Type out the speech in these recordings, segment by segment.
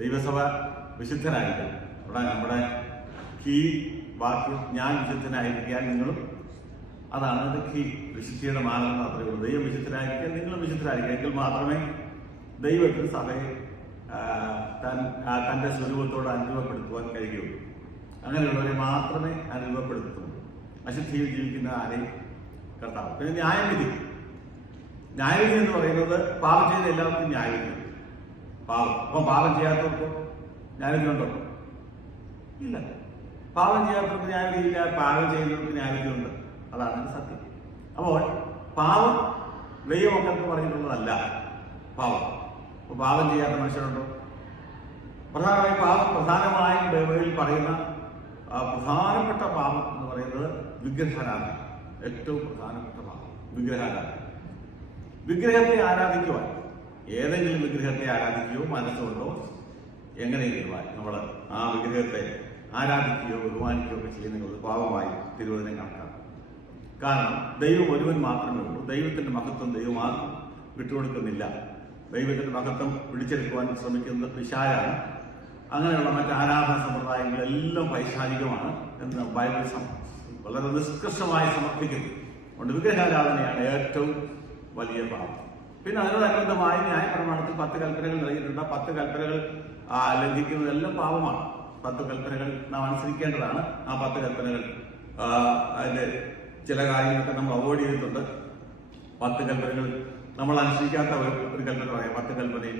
ദൈവസഭ വിശുദ്ധരായിരിക്കണം. അവിടെ നമ്മുടെ കീ വാക്യം ഞാൻ വിശുദ്ധനായിരിക്കാൻ നിങ്ങളും, അതാണ് അത് കീ. വിശുദ്ധിയുടെ മാനദണ്ഡം അത്രയേ ഉള്ളൂ. ദൈവം വിശുദ്ധരായിരിക്കാൻ നിങ്ങളും വിശുദ്ധരായിരിക്കും. എങ്കിൽ മാത്രമേ ദൈവത്തിന് സഭയെ തന്റെ സ്വരൂപത്തോട് അനുഭവപ്പെടുത്തുവാൻ കഴിയുള്ളൂ. അങ്ങനെയുള്ളവരെ മാത്രമേ അനുഭവപ്പെടുത്തുള്ളൂ. അശുദ്ധിയിൽ ജീവിക്കുന്ന ആരെയും കർത്താവ്. പിന്നെ ന്യായവിധി. ന്യായവിധി എന്ന് പറയുന്നത് പാപം ചെയ്ത എല്ലാവർക്കും ന്യായവിധി. അപ്പം പാപം ചെയ്യാത്തവർക്കോ ന്യായവിധി ഉണ്ടോ? ഇല്ല. പാപം ചെയ്യാത്തവർക്ക് ന്യായവിധിയില്ല, പാപം ചെയ്യുന്നവർക്ക് ന്യായവിധി ഉണ്ട്. അതാണ് സത്യം. അപ്പോൾ പാപം ദൈവമക്കൾക്ക് പറഞ്ഞിട്ടുള്ളതല്ല പാപം. അപ്പോൾ പാപം ചെയ്യാത്ത മനുഷ്യരുണ്ടോ? പ്രധാനമായും ബൈബിളിൽ പറയുന്ന പ്രധാനപ്പെട്ട പാപം എന്ന് പറയുന്നത് വിഗ്രഹാരാധന. ഏറ്റവും പ്രധാനപ്പെട്ട പാപം വിഗ്രഹാരാധന. വിഗ്രഹത്തെ ആരാധിക്കുവാൻ, ഏതെങ്കിലും വിഗ്രഹത്തെ ആരാധിക്കുകയോ മനസ്സുകൊണ്ടോ എങ്ങനെയെങ്കിലും നമ്മൾ ആ വിഗ്രഹത്തെ ആരാധിക്കുകയോ ബഹുമാനിക്കുകയോ ഒക്കെ ചെയ്യുന്നത് പാപമായി തിരുവചനം കണക്കാക്കും. കാരണം ദൈവം ഒരുവൻ മാത്രമേ ഉള്ളൂ. ദൈവത്തിന്റെ മഹത്വം ദൈവം ആർക്കും വിട്ടുകൊടുക്കുന്നില്ല. ദൈവത്തിന്റെ മഹത്വം പിടിച്ചെടുക്കുവാൻ ശ്രമിക്കുന്നത് പിശാചാണ്. അങ്ങനെയുള്ള മറ്റ് ആരാധന സമ്പ്രദായങ്ങളെല്ലാം പൈശാചികമാണ് എന്ന് ബൈബിൾ വളരെ നിഷ്കർഷമായി സമർപ്പിക്കുന്നു. അതുകൊണ്ട് വിഗ്രഹാരാധനയാണ് ഏറ്റവും വലിയ പാപം. പിന്നെ അതിനോടനുബന്ധമായി ന്യായപ്രമാണത്തിൽ 10 കൽപ്പനകൾ നൽകിയിട്ടുണ്ട്. 10 കൽപ്പനകൾ ലംഘിക്കുന്നതെല്ലാം പാപമാണ്. 10 കൽപ്പനകൾ നാം അനുസരിക്കേണ്ടതാണ്. ആ 10 കൽപ്പനകൾ അതിന്റെ ചില കാര്യങ്ങളൊക്കെ നമ്മൾ അവോയ്ഡ് ചെയ്തിട്ടുണ്ട്. 10 കൽപ്പനകൾ നമ്മൾ അനുസരിക്കാത്ത ഒരു കൽപ്പന പറയാം. 10 കൽപ്പനയിൽ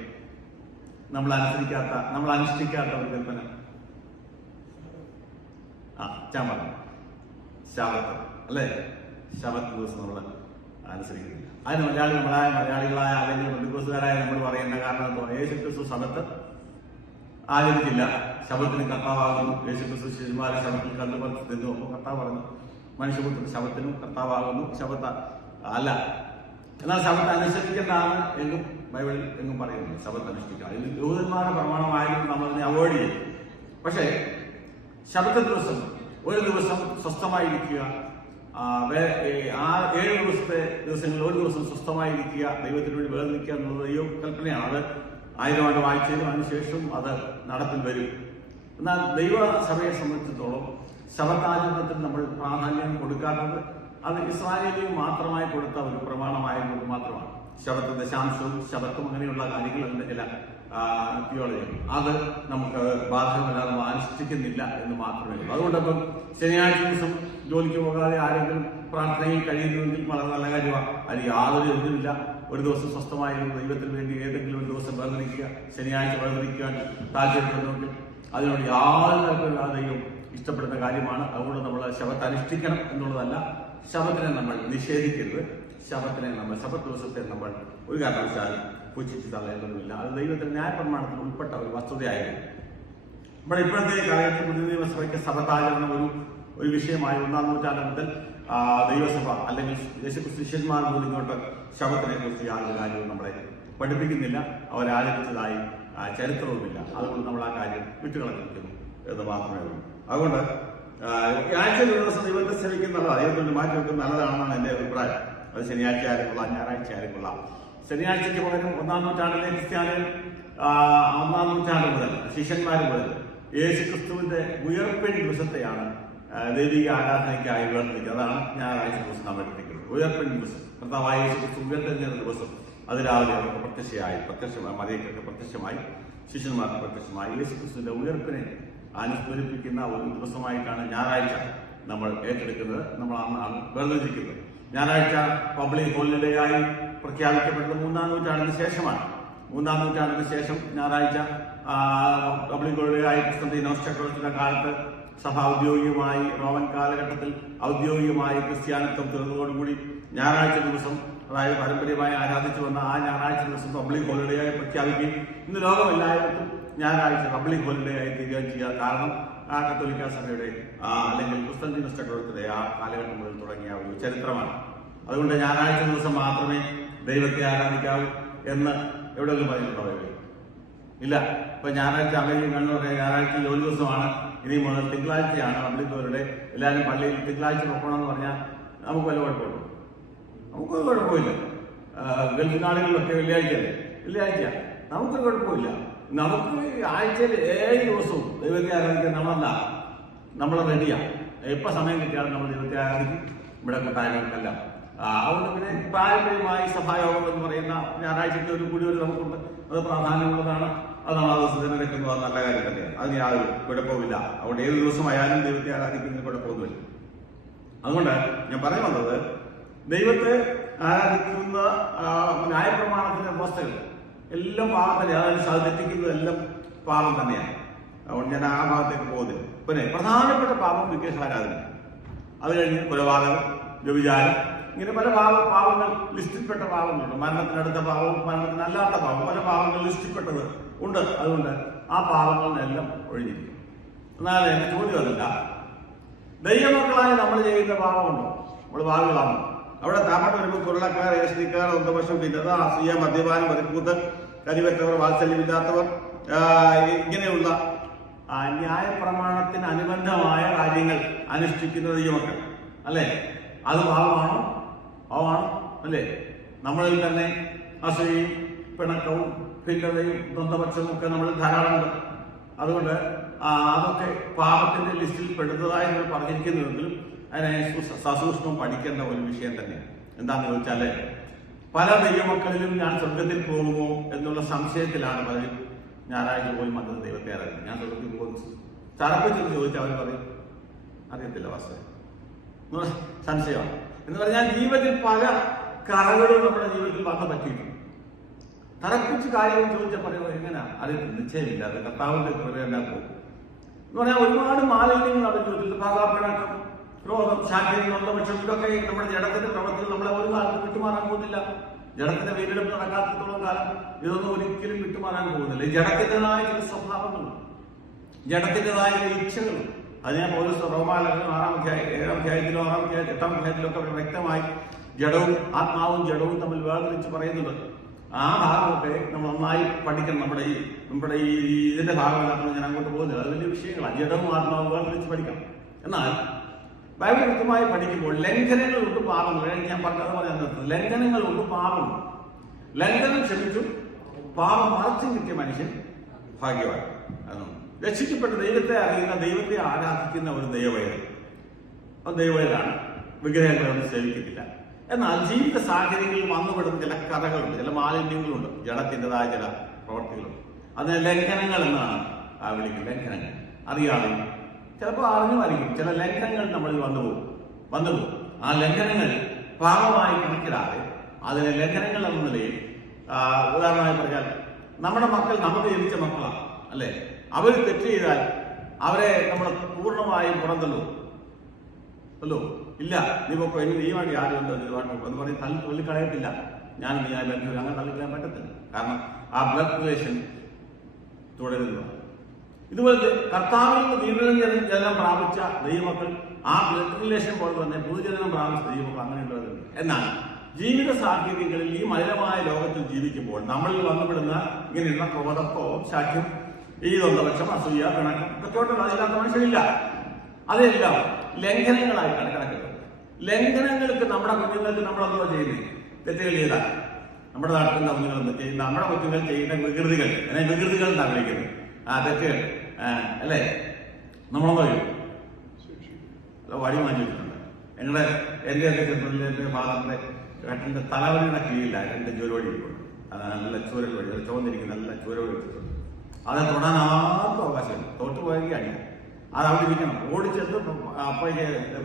നമ്മൾ അനുഷ്ഠിക്കാത്ത ഒരു കൽപ്പന ശബത്ത് അല്ലേ? ശബത്ത് ദിവസം നമ്മൾ അനുസരിക്കുന്നില്ല. അതിന് മലയാളികളായ അല്ലെങ്കിൽ ബന്ധുക്കോസുകാരായ നമ്മൾ പറയേണ്ട കാരണം എന്തോ? യേശുക്രിസ്തു ശബത്ത് ആചരിച്ചില്ല. ശബത്തിന് കർത്താവാകുന്നു. യേശുക്രിസ്തു ശിശുമാരെ ശബത്തിൽ കണ്ടുപറത്ത് തിന്നു. അപ്പോൾ കർത്താവ് പറഞ്ഞു മനുഷ്യപുത്രൻ ശബത്തിനും കർത്താവാകുന്നു. ശബത്ത് അല്ല. എന്നാൽ ശബത്ത് അനുസരിക്കേണ്ടതാണ് എന്നും ബൈബിളിൽ എങ്ങും പറയുന്നു. ശബത്ത് അനുഷ്ഠിക്കുക ഇത് യഹൂദന്മാരുടെ പ്രമാണമായിരുന്നു. നമ്മളതിനെ അവോയ്ഡ് ചെയ്യും. പക്ഷേ ശബത്ത് ദിവസം ഒരു ദിവസം സ്വസ്ഥമായിരിക്കുക, 7 ദിവസങ്ങളിൽ ഒരു ദിവസം സ്വസ്ഥമായിരിക്കുക, ദൈവത്തിന് വേണ്ടി വേർതിരിക്കുക എന്നുള്ളത് ദൈവ കൽപ്പനയാണ്. അത് 1000 ആണ്ട് വായിച്ചതിനും അതിനുശേഷം അത് നടപ്പിൽ വരും. എന്നാൽ ദൈവസഭയെ സംബന്ധിച്ചിടത്തോളം ശബത്താചരണത്തിന് നമ്മൾ പ്രാധാന്യം കൊടുക്കാത്തത് അത് ഇസ്രായേലിൽ മാത്രമായി കൊടുത്ത ഒരു പ്രമാണമായതുകൊണ്ട് മാത്രമാണ്. ശബത്ത് ദശാംശവും ശബത്തും അങ്ങനെയുള്ള കാര്യങ്ങളുണ്ട് ചില തിയോളജികൾ. അത് നമുക്ക് ബാധകമല്ലാതെ അനുഷ്ഠിക്കുന്നില്ല എന്ന് മാത്രമേ ഉള്ളൂ. അതുകൊണ്ടപ്പം ശനിയാഴ്ച ദിവസം ജോലിക്ക് പോകാതെ ആരെങ്കിലും പ്രാർത്ഥനയിൽ കഴിയുന്നുവെങ്കിൽ വളരെ നല്ല കാര്യമാണ്. അത് യാതൊരു എതിരുമില്ല. ഒരു ദിവസം സ്വസ്ഥമായിരുന്നു ദൈവത്തിന് വേണ്ടി ഏതെങ്കിലും ഒരു ദിവസം വേർതിരിക്കുക, ശനിയാഴ്ച വേർതിരിക്കാൻ താല്പര്യപ്പെടുന്നുവെങ്കിൽ അതിനോട് യാതൊരു തരത്തിലുള്ള ദൈവം ഇഷ്ടപ്പെടുന്ന കാര്യമാണ്. അതുകൊണ്ട് നമ്മൾ ശബത്ത് അനുഷ്ഠിക്കണം എന്നുള്ളതല്ല. ശബത്തിനെ നമ്മൾ നിഷേധിക്കരുത്. ശബത്ത് ദിവസത്തെ നമ്മൾ ഒരു കാരണവശാലും പുച്ഛിച്ച് തള്ളേണ്ടതുമില്ല. അത് ദൈവത്തിന്റെ ന്യായപ്രമാണത്തിൽ ഉൾപ്പെട്ട ഒരു വസ്തുതയായിരുന്നു. നമ്മുടെ ഇപ്പോഴത്തെ കാലത്ത് പുതിയ നിയമസഭയ്ക്ക് ശബത്താചരണം ഒരു വിഷയമായി 1-ാം നൂറ്റാണ്ട് മുതൽ ദൈവസഭ അല്ലെങ്കിൽ യേശുക്രിസ്തു ശിഷ്യന്മാർ പോലും ഇങ്ങോട്ട് ശബത്തിനെ കുറിച്ച് യാതൊരു കാര്യവും നമ്മളെ പഠിപ്പിക്കുന്നില്ല. അവരാചരിച്ചതായി ചരിത്രവുമില്ല. അതുകൊണ്ട് നമ്മൾ ആ കാര്യം വിട്ടുകളഞ്ഞിരിക്കുന്നു എന്ന് മാത്രമേ ഉള്ളൂ. അതുകൊണ്ട് ആഴ്ചയിൽ ഒരു ദിവസം ദൈവത്തെ സേവിക്കുന്നതാണ്, ദൈവത്തിന് മാറ്റി വെക്കുന്നത് നല്ലതാണെന്നാണ് എൻ്റെ അഭിപ്രായം. അത് ശനിയാഴ്ച ആയാലും കൊള്ളാം, ഞായറാഴ്ച ആയാലും കൊള്ളാം. ശനിയാഴ്ചയ്ക്ക് പകരം 1-ാം നൂറ്റാണ്ടിലെ ക്രിസ്ത്യാനികൾ 1-ാം നൂറ്റാണ്ട് മുതൽ ശിഷ്യന്മാർ മുതൽ യേശുക്രിസ്തുവിന്റെ ഉയർപ്പിൻ ദിവസത്തെയാണ് ദൈവിക ആരാധനയ്ക്കായി വേർതിരിക്കുക. അതാണ് ഞായറാഴ്ച ദിവസം നാം എടുത്തിരിക്കുന്നത്. ഉയർപ്പിൻ ദിവസം, കർത്താവായ യേശുക്രിസ്തു ഉയർത്തെഴുന്നേറ്റ ദിവസം. അത് രാവിലെ അവർക്ക് മറിയക്കൊക്കെ പ്രത്യക്ഷമായി, ശിഷ്യന്മാർക്ക് പ്രത്യക്ഷമായി. യേശുക്രിസ്തുവിന്റെ ഉയർപ്പിനെ അനുസ്മരിപ്പിക്കുന്ന ഒരു ദിവസമായിട്ടാണ് ഞായറാഴ്ച നമ്മൾ ഏറ്റെടുക്കുന്നത്. നമ്മൾ അന്നാണ് വേർതിരിക്കുന്നത്. ഞായറാഴ്ച പബ്ലിക് ഹോളിഡേ ആയി പ്രഖ്യാപിക്കപ്പെട്ടത് 3-ാം നൂറ്റാണ്ടിന് ശേഷമാണ്. 3-ാം നൂറ്റാണ്ടിന് ശേഷം ഞായറാഴ്ച പബ്ലിക് ഹോളിഡേ ആയി ക്രിസ്ത്യനോസ് ചക്രവർത്തിയുടെ കാലത്ത് സഭ ഔദ്യോഗികമായി റോമൻ കാലഘട്ടത്തിൽ ഔദ്യോഗികമായി ക്രിസ്ത്യാനിത്വം തീർന്നതോടുകൂടി ഞായറാഴ്ച ദിവസം, അതായത് പാരമ്പര്യമായി ആരാധിച്ചു വന്ന ആ ഞായറാഴ്ച ദിവസം പബ്ലിക് ഹോളിഡേ ആയി പ്രഖ്യാപിക്കുകയും ഇന്ന് ലോകമെല്ലായിടത്തും ഞായറാഴ്ച പബ്ലിക് ഹോളിഡേ ആയി തീരുകയും ചെയ്യുക. കാരണം ആ കത്തോലിക്ക സഭയുടെ അല്ലെങ്കിൽ ക്രിസ്ത്യനോസ് ചക്രവർത്തിയുടെ ആ കാലഘട്ടം മുതൽ തുടങ്ങിയ ഒരു ചരിത്രമാണ്. അതുകൊണ്ട് ഞായറാഴ്ച ദിവസം മാത്രമേ ദൈവത്തെ ആരാധിക്കാവൂ എന്ന് എവിടെയെങ്കിലും പറഞ്ഞിട്ടുണ്ടോ? ഇല്ല. ഇപ്പൊ ഞായറാഴ്ച അമേരിക്കൻ കണ്ണൂർ ഞായറാഴ്ച ജോലി ദിവസമാണ്. ഇനി മുതൽ തിങ്കളാഴ്ചയാണ് പബ്ലിക് ഹോളിഡേ. എല്ലാവരും പള്ളിയിൽ തിങ്കളാഴ്ച നോക്കണമെന്ന് പറഞ്ഞാൽ നമുക്ക് വല്ല കുഴപ്പമുള്ളൂ? നമുക്കൊരു കുഴപ്പമില്ല. ഗൾഫ് നാടുകളിലൊക്കെ വെള്ളിയാഴ്ച നമുക്കൊരു കുഴപ്പമില്ല. നമുക്ക് ആഴ്ചയിൽ 7 ദിവസവും ദൈവത്തെ ആരാധിക്കാൻ നമ്മൾ റെഡിയാണ്. എപ്പോൾ സമയം കിട്ടിയാലും നമ്മൾ ദൈവത്തെ ആരാധിക്കും. ഇവിടെ കൂട്ടായ്മകൾക്കെല്ലാം അതുകൊണ്ട് പിന്നെ പാരമ്പര്യമായി സഭായോഗം എന്ന് പറയുന്ന ഞായറാഴ്ചത്തെ ഒരു നമുക്കുണ്ട്. അത് പ്രാധാന്യമുള്ളതാണ്. അത് നമ്മൾ ആ ദിവസം തന്നെ വെക്കുന്നത് അത് നല്ല കാര്യം തന്നെയാണ്. അതിന് യാതൊരു കുഴപ്പമില്ല. അതുകൊണ്ട് ഏത് ദിവസമായാലും ദൈവത്തെ ആരാധിക്കുന്നതിന് കുഴപ്പമൊന്നുമില്ല. അതുകൊണ്ട് ഞാൻ പറയാൻ വന്നത്, ദൈവത്തെ ആരാധിക്കുന്ന ന്യായപ്രമാണത്തിന്റെ അവസ്ഥകൾ എല്ലാം പാപം തന്നെയാണ്. അതായത് തെറ്റിക്കുന്നതെല്ലാം പാപം തന്നെയാണ്. അതുകൊണ്ട് ഞാൻ ആ ഭാഗത്തേക്ക് പോകുന്നില്ല. പിന്നെ പ്രധാനപ്പെട്ട പാപം വിഗ്രഹാരാധന, അത് കഴിഞ്ഞ് കൊലപാതകം, വ്യഭിചാരം, ഇങ്ങനെ പല പാപങ്ങൾ ലിസ്റ്റിൽപ്പെട്ട പാപങ്ങളുണ്ട്. മരണത്തിനടുത്ത പാപവും മരണത്തിനല്ലാത്ത പാപം, പല പാപങ്ങൾ ലിസ്റ്റിൽപ്പെട്ടത് ഉണ്ട്. അതുകൊണ്ട് ആ പാപങ്ങളിലെല്ലാം ഒഴിഞ്ഞിരിക്കും. എന്നാൽ എന്റെ ചോദ്യം അതല്ല, ദൈവമക്കളായി നമ്മൾ ചെയ്യുന്ന പാപമുണ്ടോ? നമ്മൾ പാപികളാണോ? അവിടെ താമട്ട് വരുമ്പോൾ കൊള്ളക്കാർ, ഏഷ്ണിക്കാർ, ഒന്തപക്ഷം, ഭിന്നത, അസൂയ, മദ്യപാനം, മതിക്കൂത്ത്, കരിവറ്റവർ, വാത്സല്യമില്ലാത്തവർ, ഇങ്ങനെയുള്ള ന്യായപ്രമാണത്തിന് അനുബന്ധമായ കാര്യങ്ങൾ അനുഷ്ഠിക്കുന്ന ദൈവമക്കൾ അല്ലേ? അത് പാപമാണോ? പാപമാണോ അല്ലേ? നമ്മളിൽ തന്നെ അസൂയയും പിണക്കവും ഭിന്നതയും ദ്വന്ദ്വപക്ഷവും ഒക്കെ നമ്മൾ ധാരാളമുണ്ട്. അതുകൊണ്ട് അതൊക്കെ പാപത്തിന്റെ ലിസ്റ്റിൽ പെടുന്നതായി നമ്മൾ പറഞ്ഞിരിക്കുന്നുവെങ്കിലും അതിനെ സസൂക്ഷ്മം പഠിക്കേണ്ട ഒരു വിഷയം തന്നെ. എന്താണെന്ന് ചോദിച്ചാല്, പല ദൈവമക്കളിലും ഞാൻ സ്വർഗത്തിൽ പോകുമോ എന്നുള്ള സംശയത്തിലാണ് പലരും ഞായറാഴ്ച പോയി വന്നത് ദൈവത്തെ ആരാധിക്കും. ഞാൻ സ്വർഗത്തിൽ പോകുന്നു ചറപ്പിച്ചെന്ന് ചോദിച്ചാൽ അവർ പറയും അറിയത്തില്ല വസ്തു, സംശയമാണ്. എന്ന് പറഞ്ഞാൽ ജീവിതത്തിൽ പല കറകളും നമ്മുടെ ജീവിതത്തിൽ വന്ന പറ്റിയിട്ടുണ്ട്. തറപ്പിച്ച് കാര്യങ്ങൾ ചോദിച്ചാൽ പറയുമ്പോൾ എങ്ങനെയാ അറിയത്തില്ല, നിശ്ചയമില്ല. അത് കർത്താവിന്റെ കൃപയെല്ലാം പോകും എന്ന് പറഞ്ഞാൽ ഒരുപാട് മാലിന്യങ്ങൾ അവിടെ ജീവിതത്തിൽ പാകാപ്പിണക്കം, ക്രോധം, ശാഠ്യം, പക്ഷം ഇതൊക്കെ നമ്മുടെ ജഡത്തിന്റെ പ്രവർത്തികൾ നമ്മളെ ഒരു കാലത്ത് വിട്ടുമാറാൻ പോകുന്നില്ല. ജഡത്തിന്റെ വീണ്ടെടുപ്പ് നടക്കാത്തത്തോളം കാലം ഇതൊന്നും ഒരിക്കലും വിട്ടുമാറാൻ പോകുന്നില്ല. ജഡത്തിൻ്റെതായ ചില സ്വഭാവങ്ങളും ജഡത്തിൻ്റെതായ ചില ഇച്ഛകളും അത് ഞാൻ പൗലോസ് റോമാലേഖനം 6-ാം അധ്യായം 7-ാം അധ്യായത്തിലോ 6-ാം അധ്യായം 8-ാം അധ്യായത്തിലോ ഒക്കെ വ്യക്തമായി ജഡവും ആത്മാവും ജഡവും തമ്മിൽ വേർതിരിച്ച് പറയുന്നുണ്ട്. ആ ഭാഗമൊക്കെ നമ്മൾ നന്നായി പഠിക്കണം. നമ്മുടെ ഈ ഇതിന്റെ ഭാഗമല്ലാത്ത ഞാൻ അങ്ങോട്ട് പോകുന്നില്ല, അത് വലിയ വിഷയങ്ങളാണ്. ജഡവും ആത്മാവും വേർതിരിച്ച് പഠിക്കണം. എന്നാൽ ബൈബിൾ കൃത്യമായി പഠിക്കുമ്പോൾ ലംഘനങ്ങളുണ്ട്, പാപങ്ങൾ. ഞാൻ പറഞ്ഞത് പറയാൻ നിർത്തുന്നത്, ലംഘനങ്ങളുണ്ട്, പാപമുണ്ട്. ലംഘനം ക്ഷമിച്ചു പാപം മറച്ചും കിട്ടിയ മനുഷ്യൻ ഭാഗ്യവാൻ. അതൊന്നും രക്ഷിക്കപ്പെട്ട ദൈവത്തെ അറിയുന്ന, ദൈവത്തെ ആരാധിക്കുന്ന ഒരു ദൈവവേലാണ്. വിഗ്രഹങ്ങളൊന്നും സേവിക്കുന്നില്ല. എന്നാൽ ജീവിത സാഹചര്യങ്ങളിൽ വന്നുപെടുന്ന ചില കഥകളുണ്ട്, ചില മാലിന്യങ്ങളുണ്ട്, ജഡത്തിൻ്റെതായ ചില പ്രവർത്തികളുണ്ട്. അതിനെ ലംഘനങ്ങൾ എന്നാണ് വിളിക്കുന്നത്. ലംഘനങ്ങൾ അറിയാതെ ചിലപ്പോൾ അറിഞ്ഞുമായിരിക്കും ചില ലംഘനങ്ങൾ നമ്മളിൽ വന്നുപോകും. ആ ലംഘനങ്ങൾ പാപമായി കണക്കിടാതെ അതിനെ ലംഘനങ്ങൾ എന്ന നിലയിൽ, ഉദാഹരണമായി പറഞ്ഞാൽ നമ്മുടെ മക്കൾ നമുക്ക് ജനിച്ച മക്കളാണ് അല്ലെ? അവർ തെറ്റ് ചെയ്താൽ അവരെ നമ്മൾ പൂർണ്ണമായും പുറന്തല്ലോ ഇല്ല, നീ പൊക്കോ, എനിക്ക് നീയുമായിട്ട് ആരും എന്ന് പറഞ്ഞ് തള്ളിക്കളയത്തില്ല. ഞാൻ നീ ആ ബന്ധം അങ്ങനെ തള്ളിക്കളയാൻ പറ്റത്തില്ല. കാരണം ആ ബ്ലഡ് റിലേഷൻ തുടരുന്നതാണ്. ഇതുപോലെ കർത്താവിൽ നിന്ന് വീണ്ടും പ്രാപിച്ച ദൈവമക്കൾ ആ ബ്ലഡ് റിലേഷൻ പോലെ തന്നെ പൊതുജനം പ്രാപിച്ച ദൈവമക്കൾ അങ്ങനെയുള്ളവരുണ്ട്. എന്നാൽ ജീവിത സാഹചര്യങ്ങളിൽ ഈ മലിനമായ ലോകത്തിൽ ജീവിക്കുമ്പോൾ നമ്മളിൽ വന്നുപെടുന്ന ഇങ്ങനെയുള്ള ക്രോധം, ശാഠ്യം, ഈ ദ്വന്ദ്വപക്ഷം, അസൂയ, പിണക്കം ഇതൊക്കെ അതില്ലാത്ത മനുഷ്യരില്ല. അതെല്ലാം ലംഘനങ്ങളായിട്ടാണ് കണക്കുന്നത്. ലംഘനങ്ങൾക്ക് നമ്മുടെ കുഞ്ഞുങ്ങൾക്ക് നമ്മളെന്തോ ചെയ്യുന്നത്? തെറ്റുകൾ ചെയ്താൽ നമ്മുടെ നാട്ടിൽ കുഞ്ഞുങ്ങൾ ചെയ്യുന്ന, നമ്മുടെ കുഞ്ഞുങ്ങൾ ചെയ്യുന്ന വികൃതികൾ, വികൃതികൾ എന്നാണ് വിളിക്കുന്നത്. തെറ്റുകൾ അല്ലേ? നമ്മളെന്തോ ചെയ്യും? വഴി മാറ്റിയിട്ടുണ്ട്. എൻ്റെ ചെറുപ്പത്തിൽ എൻ്റെ ഫാദറിന്റെ ഏട്ടൻ്റെ തലവലിയുടെ കീഴിലാണ് 2 ചുവരോടി ഇരിക്കുന്നത്. നല്ല ചൂരൽ വഴി, ചുവന്നിരിക്കുന്ന നല്ല ചൂരൽ വെച്ചിട്ടുണ്ട്. അത് തൊടാൻ ആർക്കും അവകാശമില്ല. തൊട്ട് പോവുകയാണ് അത് അവിടെ ഇരിക്കണം. ഓടിച്ചെത്ത്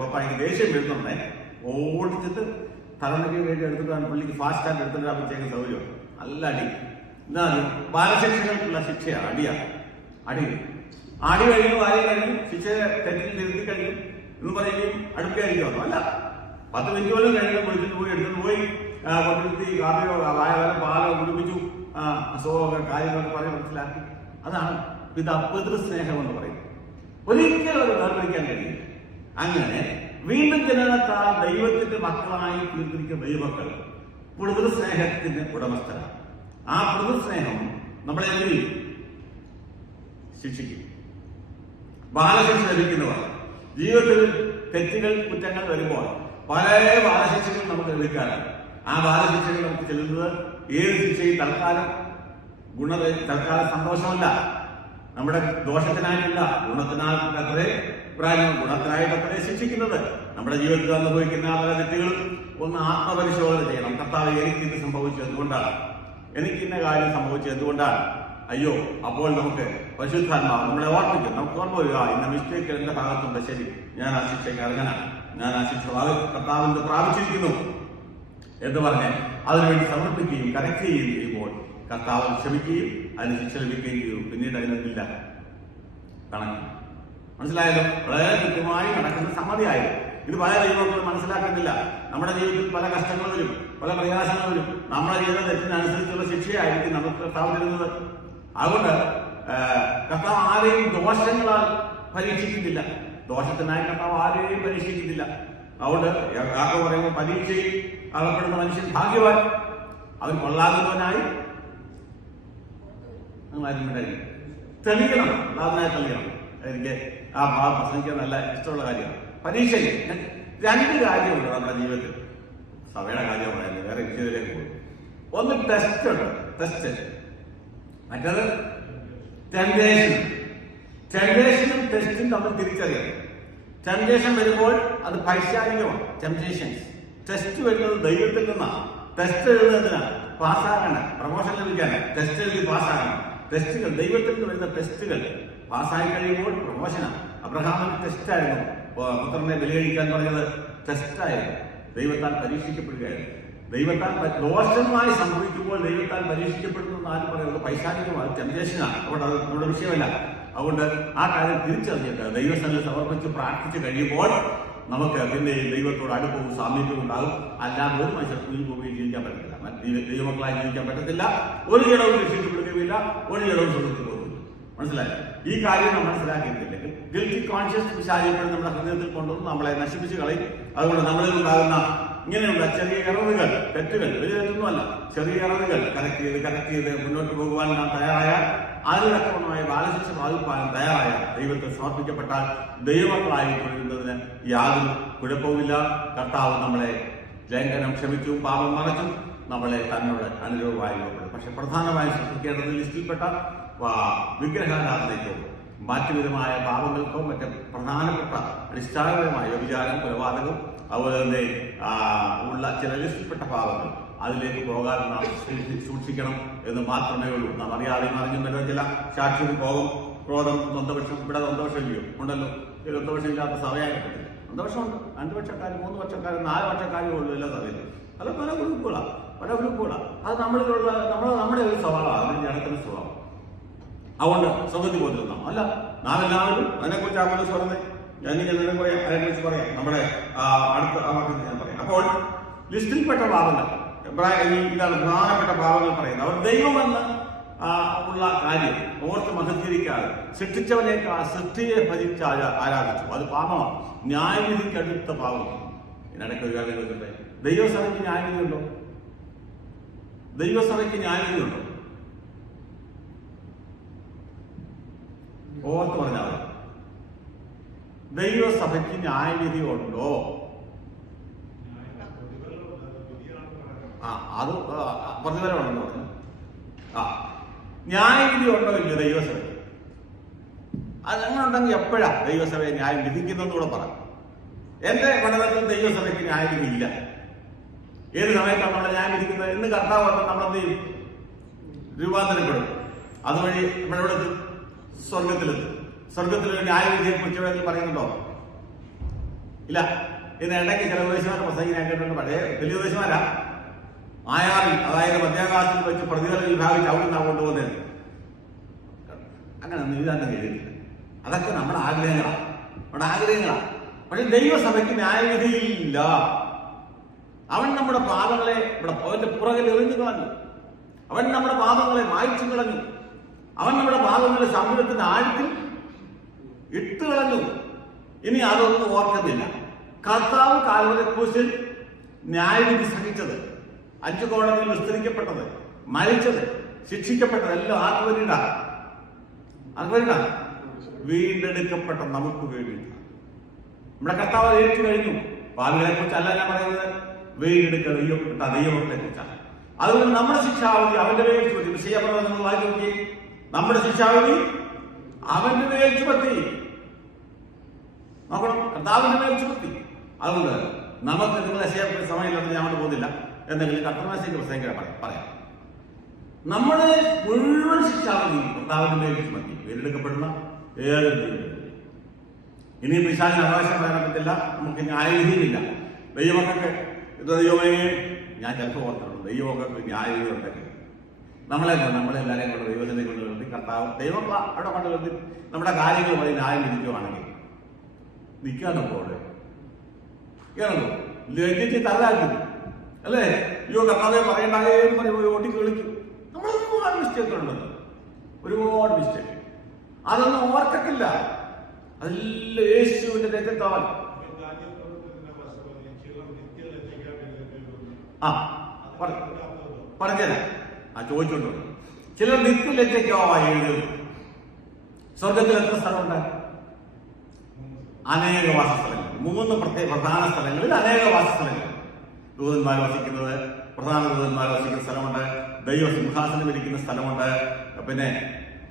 പപ്പായ്ക്ക് ദേഷ്യം വരുന്നുണ്ടേ, ഓടിച്ചെത്ത് തലമുറയ്ക്ക് വേണ്ടി എടുത്തിട്ടാണ് പുള്ളിക്ക് ഫാസ്റ്റ് ആയിട്ട് എടുത്തിട്ട് അപ്പോഴത്തേക്ക് സൗകര്യം. നല്ല അടി. എന്നാലും ബാലശിക്ഷകൾക്കുള്ള ശിക്ഷയാണ്, അടിയാണ്. അടി കഴിഞ്ഞു, വാരി കഴിഞ്ഞു, ശിക്ഷ തെറ്റിൽ തിരുത്തി കഴിഞ്ഞു എന്ന് പറയുകയും അടുപ്പിക്കാതിരിക്കുമോ? അല്ല, 10 മിനിറ്റ് പോലും കഴിഞ്ഞാൽ വിളിച്ചിട്ട് പോയി എടുത്തിട്ട് പോയി കൊണ്ടിരുത്തി കാപ്പിയോ വായവലം പാലോ കുടിപ്പിച്ചു, കാര്യങ്ങളൊക്കെ പറഞ്ഞ് മനസ്സിലാക്കി. അതാണ് പിതൃസ്നേഹം എന്ന് പറയുന്നത്. ഒരിക്കലും അത് വേർതിരിക്കാൻ കഴിയില്ല. അങ്ങനെ വീണ്ടും ജനനത്താൽ ദൈവത്തിന്റെ മക്കളായി തീർത്തിരിക്കുന്ന ദൈവമക്കൾ പിതൃസ്നേഹത്തിന്റെ ഉടമസ്ഥരാണ്. ആ പിതൃസ്നേഹം നമ്മളെ എന്തിനും ശിക്ഷിക്കും. ബാലശിക്ഷ ലഭിക്കുന്നവർ ജീവിതത്തിൽ തെറ്റുകൾ, കുറ്റങ്ങൾ വരുമ്പോൾ പല ബാലശിക്ഷകൾ നമുക്ക് ലഭിക്കാറുണ്ട്. ആ ബാലശിക്ഷകൾ നമുക്ക് ചെല്ലുന്നത് ഏത് ശിക്ഷയും തൽക്കാലം തൽക്കാല സന്തോഷമല്ല, നമ്മുടെ ദോഷത്തിനായിട്ടില്ല, ഗുണത്തിനായിട്ടത്രേ ശിക്ഷിക്കുന്നത്. നമ്മുടെ ജീവിതത്തിൽ അനുഭവിക്കുന്ന പല തെറ്റുകളും ഒന്ന് ആത്മപരിശോധന ചെയ്യണം. കർത്താവ്, എനിക്ക് ഇത് സംഭവിച്ചത് എന്തുകൊണ്ടാണ്, എനിക്ക് ഇന്ന കാര്യം സംഭവിച്ചത് എന്തുകൊണ്ടാണ്? അയ്യോ, അപ്പോൾ നമുക്ക് പരിശുദ്ധാത്മാവ് നമ്മളെ ഓർമ്മിക്കും. നമുക്ക് ഓർമ്മ വരിക, ഇന്ന മിസ്റ്റേക്ക് എന്റെ ഭാഗത്തുണ്ട്, ശരി, ഞാൻ ആ ശിക്ഷയ്ക്ക് അർഹനാണ്, ഞാൻ ആ ശിക്ഷ കർത്താവിന്റെ പ്രാപിച്ചിരിക്കുന്നു എന്ന് പറഞ്ഞ് അതിനുവേണ്ടി സമർപ്പിക്കുകയും കറക്റ്റ് ചെയ്യുകയും ചെയ്യുമ്പോൾ കർത്താവ് ക്ഷമിക്കുകയും അതിന് ശിക്ഷ ലഭിക്കുകയും ചെയ്യും. പിന്നീട് അതിനൊന്നില്ല കണക്ക്. മനസ്സിലായല്ലോ? വളരെ കൃത്യമായി നടക്കുന്ന സമ്മതിയായത്. ഇത് പല ദൈവങ്ങളും മനസ്സിലാക്കുന്നില്ല. നമ്മുടെ ജീവിതത്തിൽ പല കഷ്ടങ്ങൾ വരും, പല പ്രയാസങ്ങൾ വരും. നമ്മുടെ ചെയ്ത തെറ്റിനനുസരിച്ചുള്ള ശിക്ഷയായിരിക്കും നമുക്ക് കർത്താവ് തരുന്നത്. അതുകൊണ്ട് കർത്താവ് ആരെയും ദോഷങ്ങളാൽ പരീക്ഷിക്കുന്നില്ല. ദോഷത്തിനായി കർത്താവ് ആരെയും പരീക്ഷിക്കുന്നില്ല. അതുകൊണ്ട് യാക്കോബ് പറയുമ്പോൾ പരീക്ഷയിൽ അകപ്പെടുന്ന മനുഷ്യൻ ഭാഗ്യവാൻ, അവൻ കൊള്ളാകുന്നവനായി തെളിയണം. അതാതിനായി തെളിയണം. എനിക്ക് ആ ഭാഗം പ്രസംഗിക്കാൻ നല്ല ഇഷ്ടമുള്ള കാര്യമാണ്. പരീക്ഷയിൽ രണ്ട് കാര്യമുണ്ട് നമ്മുടെ ജീവിതത്തിൽ. സഭയുടെ കാര്യം പറയുന്നത്, വേറെ വിഷയത്തിലേക്ക് പോകും. ഒന്ന് ടെസ്റ്റ് ഉണ്ട്, ടെസ്റ്റ്. മറ്റത് ടെംപ്റ്റേഷൻ. ടെംപ്റ്റേഷനും ടെസ്റ്റും തമ്മിൽ തിരിച്ചറിയാം. ടെംപ്റ്റേഷൻ വരുമ്പോൾ അത് പൈശാചികമാണ്, ടെംപ്റ്റേഷൻസ്. ടെസ്റ്റ് വരുന്നത് ദൈവത്തിൽ നിന്നാണ്. ടെസ്റ്റ് എഴുതുന്നതിനാണ്, പാസ്സാകണം, പ്രമോഷൻ ലഭിക്കാൻ ടെസ്റ്റ് എഴുതി പാസ്സാകണം. ടെസ്റ്റുകൾ, ദൈവത്തിൽ നിന്ന് വരുന്ന ടെസ്റ്റുകൾ പാസ്സായി കഴിയുമ്പോൾ പ്രമോഷനാണ്. അബ്രഹാമിന് ടെസ്റ്റായിരുന്നു, പുത്രനെ ബലികഴിക്കാൻ പറഞ്ഞത് ടെസ്റ്റായിരുന്നു. ദൈവത്താൽ പരീക്ഷിക്കപ്പെടുകയായിരുന്നു. ദൈവത്താൽ ദോഷമായി സംഭവിക്കുമ്പോൾ ദൈവത്താൽ പരീക്ഷിക്കപ്പെടുന്നു ആരും പറയുന്നത് പൈശാചികമാണ്, ടെംപ്റ്റേഷനാണ്. അതുകൊണ്ട് അത് നമ്മുടെ വിഷയമല്ല. അതുകൊണ്ട് ആ കാര്യം തിരിച്ചറിഞ്ഞിട്ട് ദൈവസ്ഥലിൽ സമർപ്പിച്ച് പ്രാർത്ഥിച്ചു കഴിയുമ്പോൾ നമുക്ക് പിന്നെ ദൈവത്തോട് അടുപ്പവും സാമീപ്യവും ഉണ്ടാകും. അല്ലാതെ ഒരു മനുഷ്യർക്കും പോവുകയും ജീവിക്കാൻ പറ്റത്തില്ല, ദൈവമക്കളായി ജീവിക്കാൻ പറ്റത്തില്ല. ഒരു ഇടവും രക്ഷിക്കപ്പെടുകയില്ല, ഒരു ഇടവും സുഖത്തിൽ പോകുന്നു. മനസ്സിലായി? ഈ കാര്യം നമ്മൾ മനസ്സിലാക്കിയിട്ടില്ലെങ്കിൽ ഗിൽറ്റി കോൺഷ്യസ് വിശാലിപ്പോഴും നമ്മുടെ ഹൃദയത്തിൽ കൊണ്ടുവന്ന് നമ്മളെ നശിപ്പിച്ച് കളയും. അതുകൊണ്ട് നമ്മളിൽ ഉണ്ടാകുന്ന ഇങ്ങനെയുള്ള ചെറിയ ഇറവുകൾ, തെറ്റുകൾ, വലിയ തെറ്റൊന്നുമല്ല, ചെറിയ ഇറവുകൾ കറക്റ്റ് ചെയ്ത് മുന്നോട്ട് പോകുവാൻ നാം തയ്യാറായാൽ, അതിനക്രമമായ ബാലശിക്ഷ പാലിപ്പാൻ തയ്യാറായ ദൈവത്തെ സമർപ്പിക്കപ്പെട്ടാൽ ദൈവമക്കളായി കൊള്ളുന്നതിന് യാതൊരു കുഴപ്പവുമില്ല. കർത്താവ് നമ്മളെ ലംഘനം ക്ഷമിച്ചും പാപം മറച്ചും നമ്മളെ തന്നോട് അനുരൂപമായി രൂപപ്പെടും. പക്ഷെ പ്രധാനമായും ശ്രദ്ധിക്കേണ്ടത് ലിസ്റ്റിൽപ്പെട്ട വിഗ്രഹാരാധനയ്ക്കോ മറ്റു വിധമായ പാപങ്ങൾക്കോ മറ്റ് പ്രധാനപ്പെട്ട അടിസ്ഥാനപരമായ വ്യഭിചാരം, കൊലപാതകം, അതുപോലെ തന്നെ ഉള്ള ചില ലിസ്റ്റിൽപ്പെട്ട പാപങ്ങൾ, അതിലേക്ക് പോകാതെ നാം സൂക്ഷിക്കണം എന്ന് മാത്രമേ ഉള്ളൂ. നാം അറിയാതെയും അറിഞ്ഞും വരുന്ന ചില സാക്ഷികൾ, കോപം, ക്രോധം, ദ്വന്ദ്വപക്ഷം. ഇവിടെ ദ്വന്ദ്വപക്ഷം ഇല്ലയോ? ഉണ്ടല്ലോ. ഈ ദ്വന്ദ്വപക്ഷം ഇല്ലാത്ത സഭയായിട്ടുണ്ട്. ദ്വന്ദ്വപക്ഷമുണ്ട്. 2 പക്ഷക്കാർ, 3 പക്ഷക്കാർ, 4 പക്ഷക്കാരും ഉള്ളൂ എല്ലാ സഭയിലും. അല്ല, പല ഗ്രൂപ്പുകളാണ്. അത് നമ്മളിലുള്ള നമ്മുടെ ഒരു സ്വഭാവമാണ്, അതിന് ജനത്തിന്റെ സ്വഭാവം. അതുകൊണ്ട് സ്വന്തത്തിൽ പോലും അല്ല, നാം എല്ലാവരും അതിനെക്കുറിച്ച് ആകുന്ന പറഞ്ഞത് അതിനെക്കുറിച്ച് പറയാം. നമ്മുടെ അടുത്ത ഞാൻ പറയാം. അപ്പോൾ ലിസ്റ്റിൽപ്പെട്ട പാപങ്ങൾ, ഇതാണ് പ്രധാനപ്പെട്ട പാപങ്ങൾ പറയുന്നത്. അവർ ദൈവമെന്ന് ഉള്ള കാര്യം ഓർത്ത് മഹത്കരിക്കാതെ സൃഷ്ടിച്ചവനേക്കാൾ സൃഷ്ടിയെ ഭജിച്ച് ആരാധിച്ചു. അത് പാപമാണ്, ന്യായവിധിക്കടുത്ത പാപം. ഇതിനിടയ്ക്ക് ഒരു കാര്യം ചോദിക്കട്ടെ, ദൈവസഭയ്ക്ക് ന്യായവിധിയുണ്ടോ? ദൈവസഭയ്ക്ക് ന്യായവിധിയുണ്ടോ? ഓർത്ത് പറഞ്ഞാൽ ദൈവസഭയ്ക്ക് ന്യായവിധി ഉണ്ടോ? അത് പ്രതിഫലമുണ്ടെന്ന് പറഞ്ഞു. ന്യായവിധി ഉണ്ടോ ഇല്ല ദൈവസഭയ്ക്ക്? അതങ്ങനെ ഉണ്ടെങ്കിൽ എപ്പോഴാ ദൈവസഭയെ ന്യായം വിധിക്കുന്നതെന്നൂടെ പറയാം. എന്റെ പഠനത്തിൽ ദൈവസഭയ്ക്ക് ന്യായവിധി ഇല്ല. ഏത് സമയത്താണ് നമ്മളെ ന്യായം വിധിക്കുന്നത്? ഇന്ന് കർത്താവ് വന്ന് നമ്മളെന്ത് ചെയ്യും? രൂപാന്തരപ്പെടും. അതുവഴി നമ്മളിവിടെ സ്വർഗത്തിൽ ന്യായവിധിയെ കുറിച്ച് പറയുന്നുണ്ടോ? ഇല്ല. ഇതിനിടയ്ക്ക് ചില ഉപദേശമാരെ പ്രസംഗിക്കാൻ കേട്ടിട്ടുണ്ട്. പഴയ വലിയ ഉപദേശമാരാ ആയാറിൽ, അതായത് മധ്യാകാശത്തിൽ വെച്ച് പ്രതിഫലം വിഭാഗിച്ച് അവിടെ നിന്നാണ് കൊണ്ടുപോകുന്നത്. അങ്ങനെ നീതാന്തം കഴിയുന്നില്ല. അതൊക്കെ നമ്മുടെ ആഗ്രഹങ്ങളാണ്. പക്ഷെ ദൈവസഭയ്ക്ക് ന്യായവിധിയില്ല. അവൻ നമ്മുടെ പാപങ്ങളെ അവന്റെ പുറകിൽ എറിഞ്ഞു കളഞ്ഞു. അവൻ നമ്മുടെ പാപങ്ങളെ മായ്ച്ചു കളഞ്ഞു. അവൻ നമ്മുടെ പാപങ്ങളെ സമുദ്രത്തിന്റെ ആഴത്തിൽ ഇട്ട് കളഞ്ഞു. ഇനി അതൊന്നും ഓർക്കുന്നില്ല. കർത്താവ് കാൽവരി ക്രൂശിൽ ന്യായവിധി സഹിച്ചത്, 5 കോടതിയിൽ വിസ്തരിക്കപ്പെട്ടത്, മരിച്ചത്, ശിക്ഷിക്കപ്പെട്ടത് എല്ലാം ആത്മവരിടാണ്. വീണ്ടെടുക്കപ്പെട്ട നമുക്ക് വേണ്ടി നമ്മുടെ കർത്താവ് ഏറ്റു കഴിഞ്ഞു. പാപികളെ കുറിച്ചല്ല ഞാൻ പറയുന്നത്, വീണ്ടെടുക്കപ്പെട്ട ദൈവത്തെ കുറിച്ചാണ്. അതുകൊണ്ട് നമ്മുടെ ശിക്ഷാവധി അവന്റെ മേൽ ചുമത്തി. വിഷയപ്രദം നിങ്ങൾ വായിച്ചു നോക്കി. നമ്മുടെ ശിക്ഷാവധി അവന്റെ മേൽ ചുമത്തി. നോക്കണം, കർത്താവിന്റെ മേൽ ചുമത്തി. അതുകൊണ്ട് നമുക്ക് നിങ്ങളെ ശേഖരിക്കുന്ന സമയമില്ലാത്ത ഞാൻ പോകുന്നില്ല, എന്തെങ്കിലും കർത്തനാശിക്ക് പ്രസംഗം പറയാം. നമ്മുടെ മുഴുവൻ ശിക്ഷാവധി കർത്താവിന്റെ മേൽ ചുമത്തി. പേരെടുക്കപ്പെടുന്ന ഏതൊരു ഇനി പിശാചിന് അവകാശം പറയാൻ പറ്റില്ല, നമുക്ക് ന്യായവിധിയില്ല. ദൈവമക്കൾക്ക് ദൈവമേ, ഞാൻ ചിലപ്പോൾ ഓർത്തിട്ടുണ്ട്, ദൈവമക്കൾക്ക് ന്യായവിധി ഉണ്ടെങ്കിൽ നമ്മളെല്ലാവരെയും കൊണ്ട് ദൈവത്തിനെ കൊണ്ട് നിർത്തി കർത്താവ് ദൈവം അവിടെ കൊണ്ട് നിർത്തി നമ്മുടെ കാര്യങ്ങൾ പറയും ന്യായം വിധിക്കുവാണെങ്കിൽ നിൽക്കാനൊക്കെ അവിടെ കേട്ടോ ലജ്ജിച്ച് തല്ലാക്കി അല്ലേ? അയ്യോ കർത്താവെ പറയണ്ടാകേന്ന് പറയും, ഓട്ടിക്ക് വിളിക്കും. നമ്മൾ ഒരുപാട് മിസ്റ്റേക്ക് ഉണ്ടല്ലോ, ഒരുപാട് മിസ്റ്റേക്ക്. അതൊന്നും ഓർക്കത്തില്ല. അതെല്ലാം യേശുവിന്റെ രക്തത്താൽ. പറഞ്ഞല്ല ചോദിച്ചോണ്ടോ. ചിലർ നിത്യലജ്ജയ്ക്കായി എഴുതും. സ്വർഗത്തിൽ എത്ര സ്ഥലമുണ്ട്? അനേക വാസസ്ഥലങ്ങൾ. 3 പ്രധാന സ്ഥലങ്ങളിൽ അനേക വാസസ്ഥലങ്ങൾ. ദൂതന്മാർ വസിക്കുന്നത്, പ്രധാന ദൂതന്മാർ വസിക്കുന്ന സ്ഥലമുണ്ട്, ദൈവ സിംഹാസനം ഇരിക്കുന്ന സ്ഥലമുണ്ട്. പിന്നെ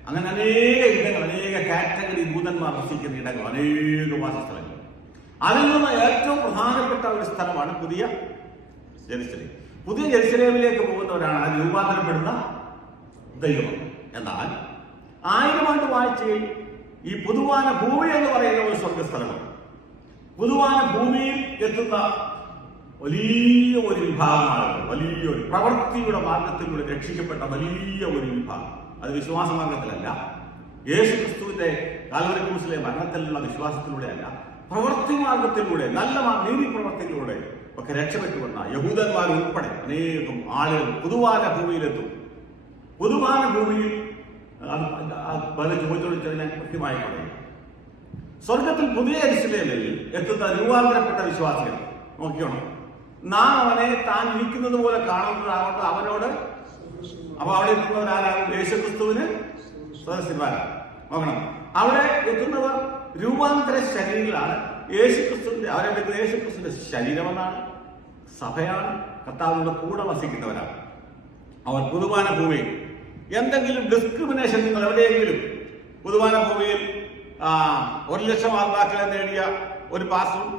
അങ്ങനെ അനേക ഇടങ്ങൾ, അനേക കാറ്റഗറി ദൂതന്മാർ വസിക്കുന്ന ഇടങ്ങൾ, അനേക വാസസ്ഥലങ്ങൾ. അതിൽ നിന്ന് ഏറ്റവും പ്രധാനപ്പെട്ട ഒരു സ്ഥലമാണ് പുതിയ ജെറുസലേം. പുതിയ ജെറുസലേമിലേക്ക് പോകുന്നവരാണ് അത് രൂപാന്തരപ്പെടുന്ന ദൈവം. എന്നാൽ 1000 ആണ്ട് വാഴ്ചയിൽ ഈ പുതുവാന ഭൂമി എന്ന് പറയുന്ന ഒരു സ്വർഗസ്ഥലമാണ്. പുതുവാന ഭൂമിയിൽ എത്തുന്ന വലിയ ഒരു വിഭാഗം ആളുകൾ, വലിയൊരു പ്രവൃത്തിയുടെ മാർഗത്തിലൂടെ രക്ഷിക്കപ്പെട്ട വലിയ ഒരു വിഭാഗം. അത് വിശ്വാസ മാർഗത്തിലല്ല, യേശു ക്രിസ്തുവിന്റെ കാൽവരി ക്രൂശിലെ മരണത്തിലുള്ള വിശ്വാസത്തിലൂടെയല്ല, പ്രവൃത്തി മാർഗത്തിലൂടെ, നല്ല നീതി പ്രവൃത്തിയിലൂടെ ഒക്കെ രക്ഷപ്പെട്ടുവന്ന യഹൂദന്മാർ ഉൾപ്പെടെ അനേകം ആളുകൾ പുതുവാന ഭൂമിയിലെത്തും. പുതുവാന ഭൂമിയിൽ ചോദിച്ചോദിച്ചാൽ ഞാൻ കൃത്യമായി പറയും. സ്വർഗത്തിൽ പുതിയ ജെറുസലേമിൽ എത്തുന്ന രൂപാന്തരപ്പെട്ട വിശ്വാസികൾ നോക്കിയോണം. നാം അവനെ താൻ ഇരിക്കുന്നത് പോലെ കാണുന്നതാകട്ടെ അവനോട്. അപ്പൊ അവിടെ എത്തുന്നവരാരാകും? യേശുക്രിസ്തുവിന് സദസ്യന്മാരാണ്. നോക്കണം, അവിടെ എത്തുന്നവർ രൂപാന്തര ശരീരങ്ങളാണ്. യേശുക്രിസ്തുവിന്റെ അവരെ വിളിക്കുന്ന യേശുക്രിസ്തുവിന്റെ ശരീരമെന്നാണ്, സഭയാണ്, കർത്താവിന്റെ കൂടെ വസിക്കുന്നവരാണ്. അവർ പുതുവാന ഭൂമിയിൽ എന്തെങ്കിലും ഡിസ്ക്രിമിനേഷൻ നിങ്ങൾ എവിടെയെങ്കിലും പുതുവാന ഭൂമിയിൽ 1,00,000 ആത്മാക്കളെ നേടിയ ഒരു പാസ്റ്ററും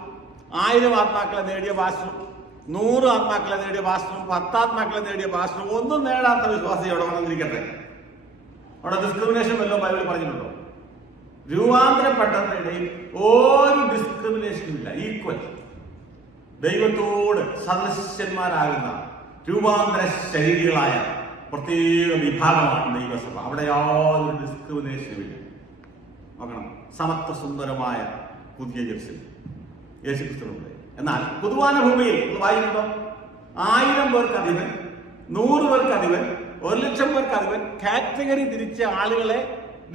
1000 ആത്മാക്കളെ നേടിയ പാസ്റ്ററും 100 ആത്മാക്കളെ നേടിയ പാസ്റ്ററും 10 ആത്മാക്കളെ നേടിയ പാസ്റ്ററും ഒന്നും നേടാത്ത വിശ്വാസി അവിടെ വന്നിരിക്കട്ടെ. അവിടെ ഡിസ്ക്രിമിനേഷൻ വല്ലതും ബൈബിളിൽ പറഞ്ഞിട്ടുണ്ടോ? രൂപാന്തരപ്പെട്ടവരുടെ ഇടയിൽ ഒരു ഡിസ്ക്രിമിനേഷനും ഇല്ല. ഈക്വൽ ദൈവത്തോട് സദൃശ്യന്മാരാകുന്ന രൂപാന്തര ശരീരികളായ പ്രത്യേക വിഭാഗമാണ് ദൈവസഭ. അവിടെ യാതൊരു ഡിസ്ക്രിമിനേഷനും ഇല്ല. നോക്കണം, സമത്വ സുന്ദരമായ പുതിയ ജെറുസലേം യേശുക്രിസ്തുവിനുണ്ട്. എന്നാൽ പുതുവാന ഭൂമിയിൽ വായിക്കുമ്പോൾ 1000 പേർക്ക് അധിപൻ, 100 പേർക്ക് അധിപൻ, 1,00,000 പേർക്ക് അധിപൻ, കാറ്റഗറി തിരിച്ച ആളുകളെ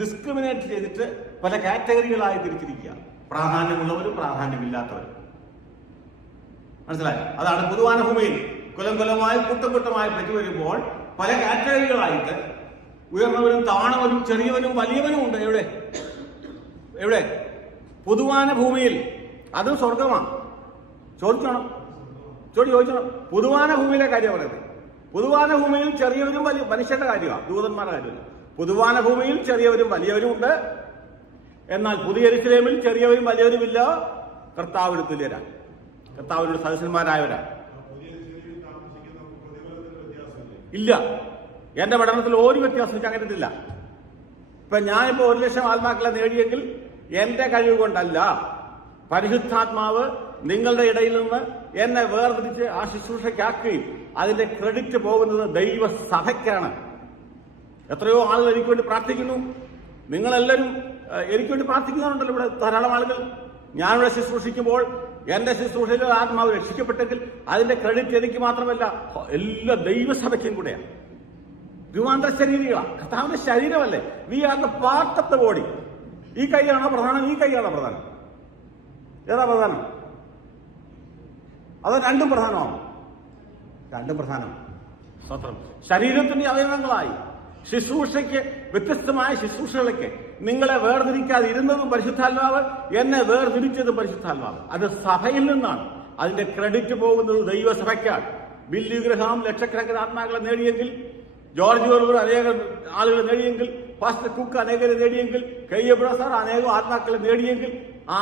ഡിസ്ക്രിമിനേറ്റ് ചെയ്തിട്ട് പല കാറ്റഗറികളായി തിരിച്ചിരിക്കുക. പ്രാധാന്യമുള്ളവരും പ്രാധാന്യമില്ലാത്തവരും. മനസ്സിലായി? അതാണ് പുതുവാന ഭൂമിയിൽ കൊലമായി കൂട്ടമായി പറ്റി വരുമ്പോൾ പല കാറ്റഗറികളായിട്ട് ഉയർന്നവരും താണവരും ചെറിയവനും വലിയവനും ഉണ്ട്. എവിടെ? പുതുവാന ഭൂമിയിൽ. അതും സ്വർഗമാണ്. ചോദിച്ചോണം. പുതുവാന ഭൂമിയിലെ കാര്യം പറയുന്നത്. പുതുവാന ഭൂമിയിൽ ചെറിയവരും വലിയ മനുഷ്യരുടെ കാര്യമാണ്, ദൂതന്മാരുടെ കാര്യമല്ല. പുതുവാന ഭൂമിയിൽ ചെറിയവരും വലിയവരും ഉണ്ട്. എന്നാൽ പുതിയ ജെറുസലേമിൽ ചെറിയവരും വലിയവരും ഇല്ല. കർത്താവിന് തുല്യരാണ്, കർത്താവിനോട് സദസ്യന്മാരായവരാണ്. ഇല്ല, എന്റെ പഠനത്തിൽ ഒരു വ്യത്യാസം അങ്ങനെയില്ല. ഇപ്പൊ ഞാനിപ്പോ 1,00,000 ആത്മാക്കളെ നേടിയെങ്കിൽ എന്റെ കഴിവ് കൊണ്ടല്ല, പരിശുദ്ധാത്മാവ് നിങ്ങളുടെ ഇടയിൽ നിന്ന് എന്നെ വേർതിരിച്ച് ആ ശുശ്രൂഷയ്ക്കാക്കുകയും അതിന്റെ ക്രെഡിറ്റ് പോകുന്നത് ദൈവസഭയ്ക്കാണ്. എത്രയോ ആളുകൾ എനിക്ക് വേണ്ടി പ്രാർത്ഥിക്കുന്നു. നിങ്ങളെല്ലാവരും എനിക്ക് വേണ്ടി പ്രാർത്ഥിക്കുന്നുണ്ടല്ലോ. ഇവിടെ ധാരാളം ആളുകൾ. ഞാനിവിടെ ശുശ്രൂഷിക്കുമ്പോൾ എന്റെ ശുശ്രൂഷയിൽ ആത്മാവ് രക്ഷിക്കപ്പെട്ടെങ്കിൽ അതിന്റെ ക്രെഡിറ്റ് എനിക്ക് മാത്രമല്ല, എല്ലാ ദൈവസഭയ്ക്കും കൂടെയാണ്. രൂപാന്തര ശരീരികളാണ്, കർത്താവിന്റെ ശരീരമല്ലേ. We are the part of the body. ഈ കൈയാണോ പ്രധാനം? ഈ കൈയാണോ പ്രധാനം? ഏതാ പ്രധാനം? അതോ രണ്ടും പ്രധാനമാണോ? രണ്ടും പ്രധാനം. ശരീരത്തിന്റെ അവയവങ്ങളായി ശുശ്രൂഷയ്ക്ക്, വ്യത്യസ്തമായ ശുശ്രൂഷകളൊക്കെ നിങ്ങളെ വേർതിരിക്കാതെ ഇരുന്നതും പരിശുദ്ധാത്മാവ്, എന്നെ വേർതിരിച്ചതും പരിശുദ്ധാത്മാവ്. അത് സഭയിൽ നിന്നാണ്. അതിന്റെ ക്രെഡിറ്റ് പോകുന്നത് ദൈവസഭയ്ക്കാണ്. ബില്ലി ഗ്രഹാം ലക്ഷക്കണക്കിന് ആത്മാക്കളെ നേടിയെങ്കിൽ, ജോർജ് ഓർവൽ അനേകം ആളുകളെ നേടിയെങ്കിൽ, പാസ്റ്റർ കുക്ക് അനേകരെ നേടിയെങ്കിൽ, കയ്യബ്രസാർ അനേകം ആത്മാക്കളെ നേടിയെങ്കിൽ,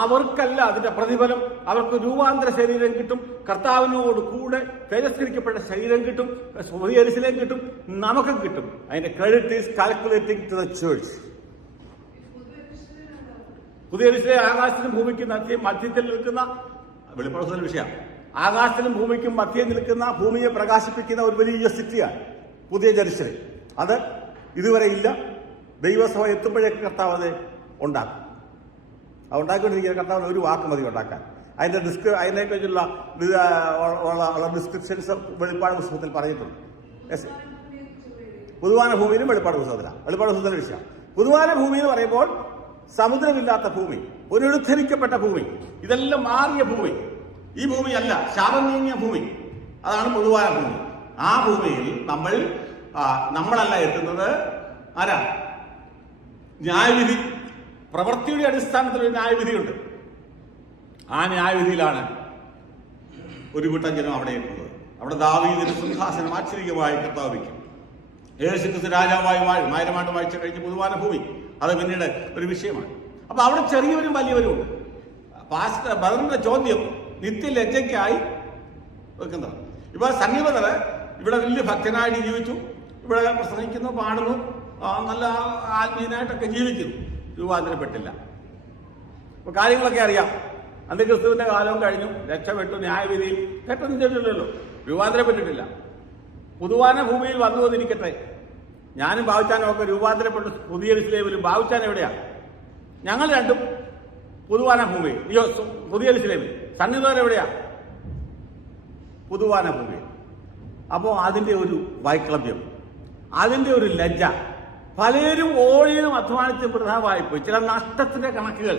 അവർക്കല്ല അതിന്റെ പ്രതിഫലം. അവർക്ക് രൂപാന്തര ശരീരം കിട്ടും, കർത്താവിനോട് കൂടെ തേജസ്കരിക്കപ്പെട്ട ശരീരം കിട്ടും, പുതിയ യെരൂശലേം കിട്ടും, നമുക്കും കിട്ടും. അതിന്റെ credit is calculating to the church. പുതിയ യെരൂശലേം ആകാശത്തിനും ഭൂമിക്കും മധ്യത്തിൽ നിൽക്കുന്ന വെളിപ്പാട് പുസ്തകത്തിലെ വിഷയം. ആകാശത്തിനും ഭൂമിക്കും മധ്യം നിൽക്കുന്ന, ഭൂമിയെ പ്രകാശിപ്പിക്കുന്ന ഒരു വലിയ സിറ്റിയാണ് പുതിയ യെരൂശലേം. അത് ഇതുവരെ ഇല്ല. ദൈവസഭ എത്തുമ്പോഴേക്ക് കർത്താവ് അത് ഉണ്ടാക്കും. അത് ഉണ്ടാക്കിക്കൊണ്ടിരിക്കുന്ന കർത്താവിന് ഒരു വാക്ക് മതി ഉണ്ടാക്കാൻ. അതിനെക്കുറിച്ചുള്ള ഡിസ്ക്രിപ്ഷൻസ് വെളിപ്പാട് പുസ്തകത്തിൽ പറഞ്ഞിട്ടുണ്ട്. പുതുവാന ഭൂമിയിലും വെളിപ്പാട് പുസ്തകത്തിലാണ്. വെളിപ്പാട് പുസ്തകത്തിലെ വിഷയം പുതുവാന ഭൂമി എന്ന് പറയുമ്പോൾ സമുദ്രമില്ലാത്ത ഭൂമി, പുനരുദ്ധരിക്കപ്പെട്ട ഭൂമി, ഇതെല്ലാം മാറിയ ഭൂമി. ഈ ഭൂമിയല്ല, ശാപം നീങ്ങിയ ഭൂമി. അതാണ് പൊതുവായ ഭൂമി. ആ ഭൂമിയിൽ നമ്മളല്ല എത്തുന്നത്. ആരാ? ന്യായവിധി. പ്രവൃത്തിയുടെ അടിസ്ഥാനത്തിൽ ഒരു ന്യായവിധിയുണ്ട്. ആ ന്യായവിധിയിലാണ് ഒരു കൂട്ടം ജനം അവിടെ എത്തുന്നത്. അവിടെ ദാവീദിന്റെ സിംഹാസനം ആശ്ചര്യമായി കർത്താവ് വയ്ക്കും. യേശുക്രിസ്തു രാജാവായി വാഴും. 1000 ആണ്ട് വാഴ്ച കഴിഞ്ഞ് പൊതുവാന ഭൂമി. അത് പിന്നീട് ഒരു വിഷയമാണ്. അപ്പൊ അവിടെ ചെറിയവരും വലിയവരും ഉണ്ട്. ബദറിന്റെ ചോദ്യം നിത്യലജ്ജയ്ക്കായി വെക്കുന്നത്. ഇപ്പൊ സന്നിപതര് ഇവിടെ വലിയ ഭക്തനായിട്ട് ജീവിച്ചു, ഇവിടെ പ്രസംഗിക്കുന്നു, പാടുന്നു, നല്ല ആത്മീയനായിട്ടൊക്കെ ജീവിക്കുന്നു, രൂപാന്തരപ്പെട്ടില്ല. ഇപ്പൊ കാര്യങ്ങളൊക്കെ അറിയാം. അന്ത്യക്രിസ്തുവിന്റെ കാലവും കഴിഞ്ഞു, രക്ഷപ്പെട്ടു, ന്യായവിധിയിൽ തെറ്റൊന്നും ചെയ്തില്ലല്ലോ, രൂപാന്തരപ്പെട്ടിട്ടില്ല. പുതുവാന ഭൂമിയിൽ വന്നു വന്നിരിക്കട്ടെ. ഞാനും ബാബുച്ചാനും ഒക്കെ രൂപാന്തരപ്പെട്ടു പുതിയ യെരൂശലേമിലും. ബാബുച്ചാൻ എവിടെയാ? ഞങ്ങൾ രണ്ടും പുതുവാന ഭൂമിയിൽ, പുതിയ യെരൂശലേമിൽ. സന്നിധാനം എവിടെയാ? പുതുവാന ഭൂമിയിൽ. അപ്പോ അതിന്റെ ഒരു വൈക്ലഭ്യം, അതിന്റെ ഒരു ലജ്ജ, പലരും ഓടിയും അധ്വാനിച്ചും വൃഥാവായിപ്പോയി. ചില നഷ്ടത്തിന്റെ കണക്കുകൾ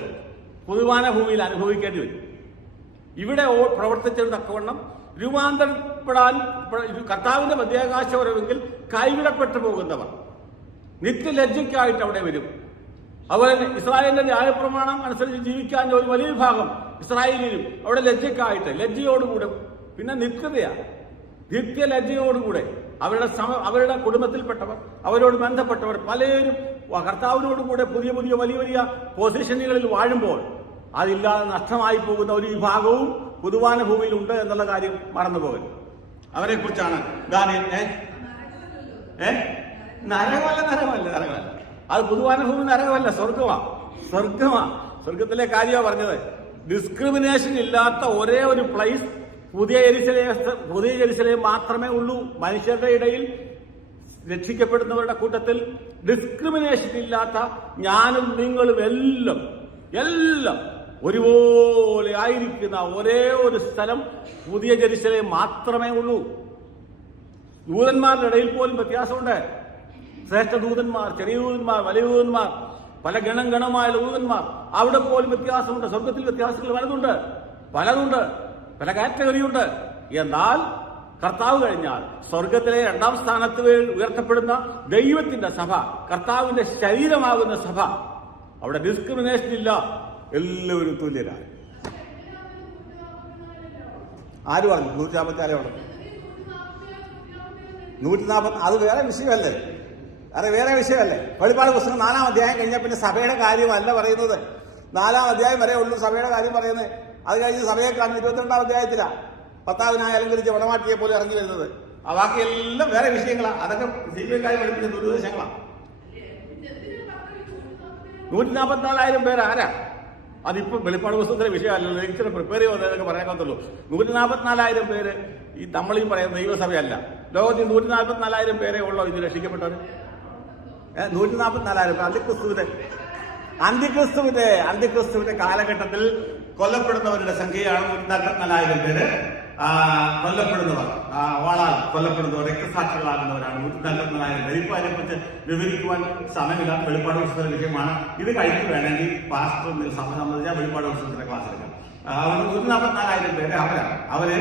പുതുവാന ഭൂമിയിൽ അനുഭവിക്കേണ്ടി വരും. ഇവിടെ പ്രവർത്തിച്ചത് തക്കവണ്ണം രൂപാന്തരപ്പെടാൻ കർത്താവിന്റെ മധ്യാകാശപരമെങ്കിൽ കൈവിടപ്പെട്ടു പോകുന്നവർ നിത്യലജ്ജയ്ക്കായിട്ട് അവിടെ വരും. അതുപോലെ ഇസ്രായേലിന്റെ ന്യായപ്രമാണം അനുസരിച്ച് ജീവിക്കാൻ ഒരു വലിയ വിഭാഗം ഇസ്രായേലിലും അവിടെ ലജ്ജയ്ക്കായിട്ട്, ലജ്ജയോടുകൂടെ, പിന്നെ നിത്യതയാണ്, നിത്യലജ്ജയോടുകൂടെ അവരുടെ കുടുംബത്തിൽപ്പെട്ടവർ, അവരോട് ബന്ധപ്പെട്ടവർ പലരും കർത്താവിനോടുകൂടെ പുതിയ പുതിയ വലിയ വലിയ പൊസിഷനുകളിൽ വാഴുമ്പോൾ അതില്ലാതെ നഷ്ടമായി പോകുന്ന ഒരു വിഭാഗവും പുതുവാന ഭൂമിയിലുണ്ട് എന്നുള്ള കാര്യം മറന്നുപോകരുത്. അവരെ കുറിച്ചാണ് നരകമല്ല. അത് പുതുവാന ഭൂമി നരകമല്ല, സ്വർഗത്തിലെ കാര്യമാണ് പറഞ്ഞത്. ഡിസ്ക്രിമിനേഷൻ ഇല്ലാത്ത ഒരേ ഒരു പ്ലേസ് പുതിയ യെരൂശലേം മാത്രമേ ഉള്ളൂ. മനുഷ്യരുടെ ഇടയിൽ രക്ഷിക്കപ്പെടുന്നവരുടെ കൂട്ടത്തിൽ ഡിസ്ക്രിമിനേഷൻ ഇല്ലാത്ത ഞാനും നിങ്ങളും എല്ലാം ഒരുപോലെ ആയിരിക്കുന്ന ഒരേ ഒരു സ്ഥലം പുതിയ യെരൂശലേം മാത്രമേ ഉള്ളൂ. ദൂതന്മാരുടെ ഇടയിൽ പോലും വ്യത്യാസമുണ്ട്. ശ്രേഷ്ഠ ദൂതന്മാർ, ചെറിയ ദൂതന്മാർ, വലിയ ദൂതന്മാർ, പല ഗണമായ ദൂതന്മാർ, അവിടെ പോലും വ്യത്യാസമുണ്ട്. സ്വർഗത്തിൽ വ്യത്യാസങ്ങൾ പലതുണ്ട്, പല കാറ്റഗറിയുണ്ട്. എന്നാൽ കർത്താവ് കഴിഞ്ഞാൽ സ്വർഗത്തിലെ 2ാം സ്ഥാനത്ത് ഉയർത്തപ്പെടുന്ന ദൈവത്തിന്റെ സഭ, കർത്താവിന്റെ ശരീരമാകുന്ന സഭ, അവിടെ ഡിസ്ക്രിമിനേഷൻ ഇല്ല, എല്ലാവരും തുല്യരാണ്. ആര് പറഞ്ഞു? 144 പറഞ്ഞു. 140 അത് വേറെ വിഷയമല്ലേ? വെളിപ്പാട് പുസ്തകം 4-ാം അധ്യായം കഴിഞ്ഞാൽ പിന്നെ സഭയുടെ കാര്യമല്ല പറയുന്നത്. 4-ാം അധ്യായം വരെ ഉള്ളൂ സഭയുടെ കാര്യം പറയുന്നത്. അത് കഴിഞ്ഞ് സഭയെ കാണുന്ന 22-ാം അധ്യായത്തിലാണ് കർത്താവിനായി അലങ്കരിച്ച് വടമാട്ടിയെ പോലെ ഇറങ്ങി വരുന്നത്. ആ ബാക്കിയെല്ലാം വേറെ വിഷയങ്ങളാണ്. അതൊക്കെ സീക്രട്ടായി പഠിപ്പിച്ച ദുരുദ്ദേശങ്ങളാണ്. 144,000 പേര് ആരാ? അതിപ്പോ വെളിപ്പാട് പുസ്തകത്തിലെ വിഷയമല്ലല്ലോ, ഇച്ചിരി പ്രിപ്പയർ ചെയ്യുന്നതൊക്കെ പറയാക്കത്തുള്ളൂ. 144,000 പേര് ഈ നമ്മളീ പറയുന്ന ദൈവസഭയല്ല. ലോകത്തിൽ 144,000 പേരെ ഉള്ളോ ഇത് രക്ഷിക്കപ്പെട്ടവർ? 144,000 അന്ത്യക്രിസ്തുവിന്റെ കാലഘട്ടത്തിൽ കൊല്ലപ്പെടുന്നവരുടെ സംഖ്യയാണ് 144,000 പേര്. കൊല്ലപ്പെടുന്നവർ, വാളാൽ കൊല്ലപ്പെടുന്നവർ, രക്തസാക്ഷികളാകുന്നവരാണ് 144,000 പേര്. ഇപ്പൊ അതിനെക്കുറിച്ച് വിവരിക്കുവാൻ സമയമില്ല, വെളിപ്പാട് പുസ്തക വിഷയമാണ്. ഇത് കഴിഞ്ഞ് വേണമെങ്കിൽ പാസ്റ്റർ സഭ സംബന്ധിച്ചാൽ വെളിപ്പാട് പുസ്തകത്തിന്റെ ക്ലാസ് എടുക്കാം. 144,000 പേര് അവര്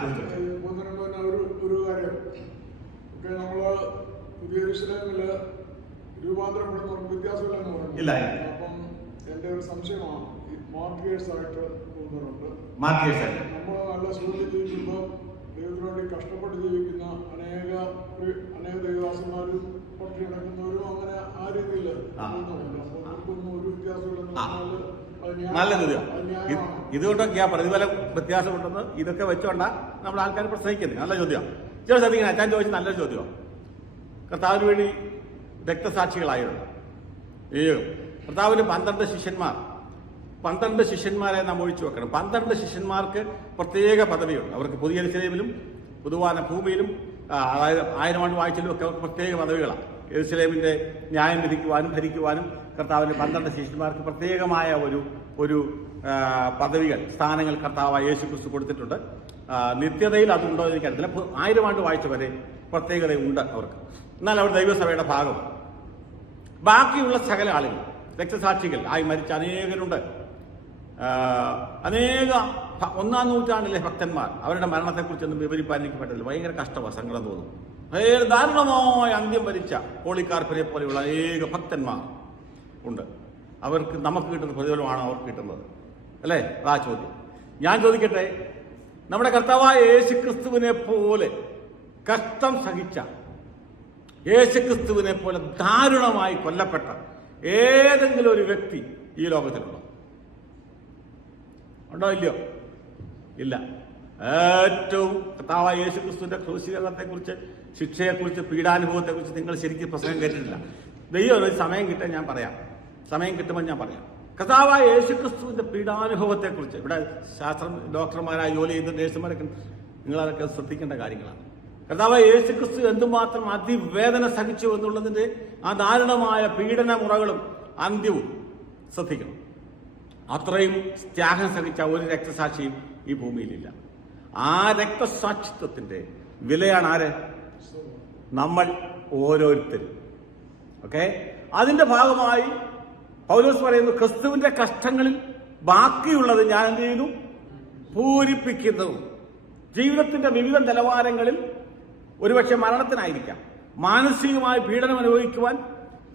ചോദിച്ചു. ഒരു കാര്യം, നമ്മള് പുതിയ യെരൂശലേമില് രൂപാന്തരപ്പെടുന്നവർക്ക് വ്യത്യാസമില്ലെന്ന് പറഞ്ഞു. ഇല്ല. അപ്പം എന്റെ ഒരു സംശയമാണ്, ഈ മാർട്ടിയേഴ്സ് ആയിട്ട് പോകുന്നവരുണ്ട്. നമ്മൾ നല്ല സ്കൂളിൽ ജീവിക്കുമ്പോൾ ദൈവത്തിന് വേണ്ടി കഷ്ടപ്പെട്ട് ജീവിക്കുന്ന അനേക ദൈവദാസന്മാരും പക്ഷി നടക്കുന്നവരും അങ്ങനെ ആ രീതിയിൽ നമുക്കൊന്നും ഒരു വ്യത്യാസമില്ലെന്ന് നല്ല ചോദ്യം. ഇതുകൊണ്ടൊക്കെയാ പ്രതിഫലം വ്യത്യാസമുണ്ടെന്ന് ഇതൊക്കെ വെച്ചോണ്ടാ നമ്മൾ ആൾക്കാർ പ്രസംഗിക്കുന്നത്. നല്ല ചോദ്യം. ചില ശ്രദ്ധിക്കണം. അച്ഛൻ ചോദിച്ച നല്ലൊരു ചോദ്യമാണ്. കർത്താവിന് വേണ്ടി രക്തസാക്ഷികളായിരുന്നു. കർത്താവിന് 12 ശിഷ്യന്മാരെ നാം ഒഴിച്ചു വെക്കണം. 12 ശിഷ്യന്മാർക്ക് പ്രത്യേക പദവിയുണ്ട്. അവർക്ക് പുതിയ യെരുശലേമിലും പൊതുവാന ഭൂമിയിലും അതായത് 1000 ആണ്ട് വാഴ്ചയിലും ഒക്കെ പ്രത്യേക പദവികളാണ്. യെരുശലേമിന്റെ ന്യായം വിധിക്കുവാനും ഭരിക്കുവാനും കർത്താവിന് 12 ശിഷ്യന്മാർക്ക് പ്രത്യേകമായ ഒരു പദവികൾ, സ്ഥാനങ്ങൾ കർത്താവായ യേശുക്രിസ്തു കൊടുത്തിട്ടുണ്ട്. നിത്യതയിൽ അതുണ്ടോ എന്ന് എനിക്കറിയില്ല. 1000 ആണ്ട് വാഴ്ച വരെ പ്രത്യേകതയുണ്ട് അവർക്ക്. എന്നാൽ അവർ ദൈവസഭയുടെ ഭാഗമാണ്. ബാക്കിയുള്ള സകല ആളുകൾ രക്തസാക്ഷികൾ ആയി മരിച്ച അനേകരുണ്ട്. അനേക 1-ാം നൂറ്റാണ്ടിലെ ഭക്തന്മാർ അവരുടെ മരണത്തെക്കുറിച്ചൊന്നും വിവരിപ്പാൻ എനിക്ക് പറ്റില്ല. ഭയങ്കര കഷ്ടമാണ്, സങ്കടം തോന്നും. ഭയങ്കര ദാരുണമായ അന്ത്യം വരിച്ച പോളിക്കാർപ്പിനെ പോലെയുള്ള അനേക ഭക്തന്മാർ ഉണ്ട്. അവർക്ക് നമുക്ക് കിട്ടുന്ന പ്രതിഫലമാണ് അവർക്ക് കിട്ടുന്നത്, അല്ലേ? അതാ ചോദ്യം. ഞാൻ ചോദിക്കട്ടെ, നമ്മുടെ കർത്താവായ യേശുക്രിസ്തുവിനെ പോലെ കഷ്ടം സഹിച്ച, യേശുക്രിസ്തുവിനെ പോലെ ദാരുണമായി കൊല്ലപ്പെട്ട ഏതെങ്കിലും ഒരു വ്യക്തി ഈ ലോകത്തിലുണ്ടോ? ഉണ്ടോ? ഇല്ലയോ? ഇല്ല. ഏറ്റവും കർത്താവായ യേശുക്രിസ്തുവിന്റെ ക്രൂശീകരണത്തെക്കുറിച്ച്, ശിക്ഷയെക്കുറിച്ച്, പീഡാനുഭവത്തെക്കുറിച്ച് നിങ്ങൾ ശരിക്കും പ്രസംഗം കേട്ടിട്ടില്ല. ദൈവം ഒരു സമയം കിട്ടാൻ ഞാൻ പറയാം. സമയം കിട്ടുമ്പോൾ ഞാൻ പറയാം. കർത്താവായ യേശുക്രിസ്തുവിന്റെ പീഡാനുഭവത്തെക്കുറിച്ച് ഇവിടെ ഡോക്ടർമാരായ ജോലി ചെയ്യുന്ന നേഴ്സുമാരൊക്കെ നിങ്ങളതൊക്കെ ശ്രദ്ധിക്കേണ്ട കാര്യങ്ങളാണ്. കർത്താവായ യേശുക്രിസ്തു എന്തുമാത്രം അതിവേദന സഹിച്ചു എന്നുള്ളതിന്റെ ആ ദാരുണമായ പീഡന മുറകളും അന്ത്യവും ശ്രദ്ധിക്കണം. അത്രയും ത്യാഗം സഹിച്ച ഒരു രക്തസാക്ഷിയും ഈ ഭൂമിയിലില്ല. ആ രക്തസാക്ഷിത്വത്തിന്റെ വിലയാണ് ആര്? നമ്മൾ ഓരോരുത്തരും. ഓക്കെ, അതിന്റെ ഭാഗമായി പൗലോസ് പറയുന്നു, ക്രിസ്തുവിന്റെ കഷ്ടങ്ങളിൽ ബാക്കിയുള്ളത് ഞാൻ എന്ത് ചെയ്യുന്നു? പൂരിപ്പിക്കുന്നു. ജീവിതത്തിന്റെ വിവിധ നിലവാരങ്ങളിൽ ഒരുപക്ഷെ മരണത്തിനായിരിക്കാം, മാനസികമായി പീഡനം അനുഭവിക്കുവാൻ,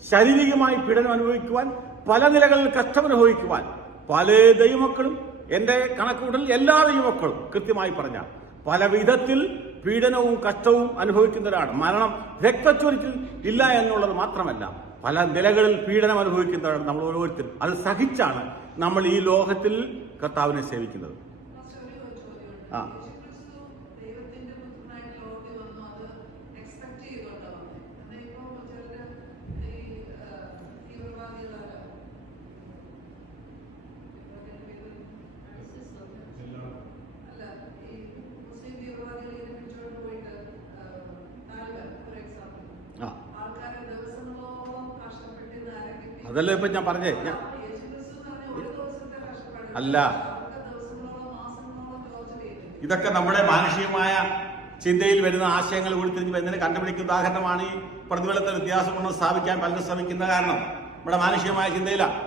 ശാരീരികമായി പീഡനം അനുഭവിക്കുവാൻ, പല നിലകളിൽ കഷ്ടമനുഭവിക്കുവാൻ പല ദൈവമക്കളും, എന്റെ കണക്കുകൂട്ടൽ എല്ലാ ദൈവമക്കളും കൃത്യമായി പറഞ്ഞാൽ പല വിധത്തിൽ പീഡനവും കഷ്ടവും അനുഭവിക്കുന്നവരാണ്. മരണം രക്തച്ചൊരിച്ചിൽ ഇല്ല എന്നുള്ളത് മാത്രമല്ല, പല നിലകളിൽ പീഡനം അനുഭവിക്കുന്നവരാണ് നമ്മൾ ഓരോരുത്തരും. അത് സഹിച്ചാണ് നമ്മൾ ഈ ലോകത്തിൽ കർത്താവിനെ സേവിക്കുന്നത്. ആ അതല്ലേ ഇപ്പൊ ഞാൻ പറഞ്ഞേ. അല്ല, ഇതൊക്കെ നമ്മുടെ മാനുഷികമായ ചിന്തയിൽ വരുന്ന ആശയങ്ങൾ ഉൾത്തിരിഞ്ഞ് വരുന്നതിന് കണ്ടുപിടിക്കുന്ന ഉദാഹരണമാണ് ഈ പ്രതിഫലത്തിൽ വ്യത്യാസമെന്ന് സ്ഥാപിക്കാൻ പലരും ശ്രമിക്കുന്ന കാരണം നമ്മുടെ മാനുഷികമായ ചിന്തയിലാണ്.